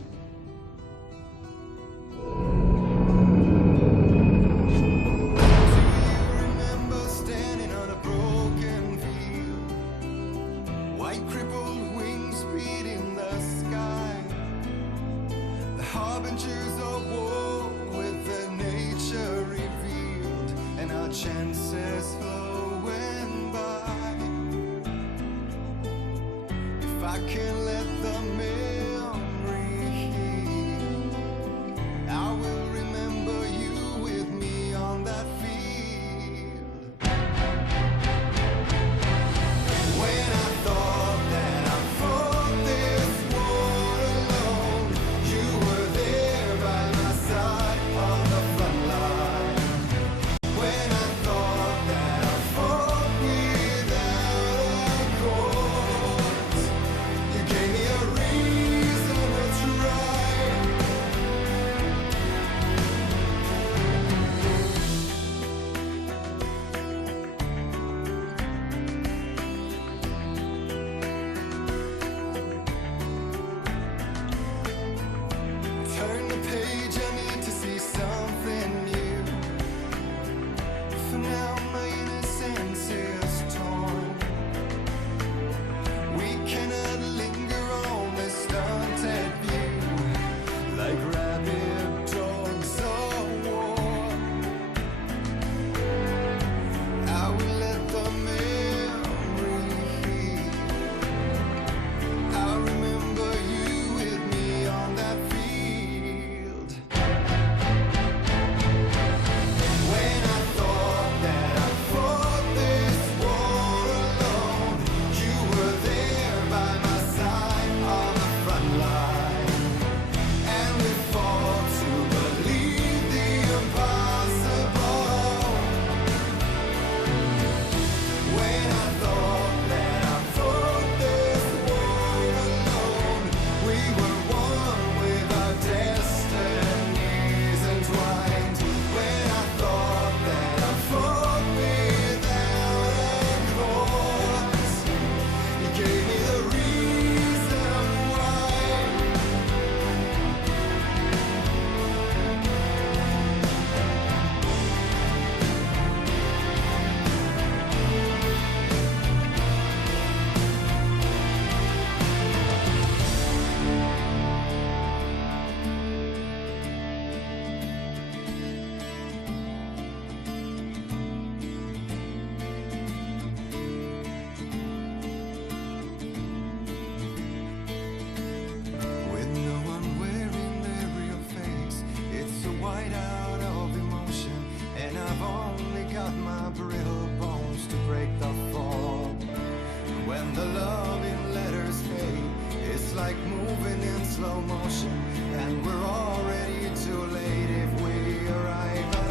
Chances flowing by. If I can let the memory heal, I will remember you with me on that field. When I thought that I fought this war alone, you were there by my side on the front line. When I thought that I fought without a cause, you gave me a reason. love in letters fade. It's like moving in slow motion, and we're already too late if we arrive.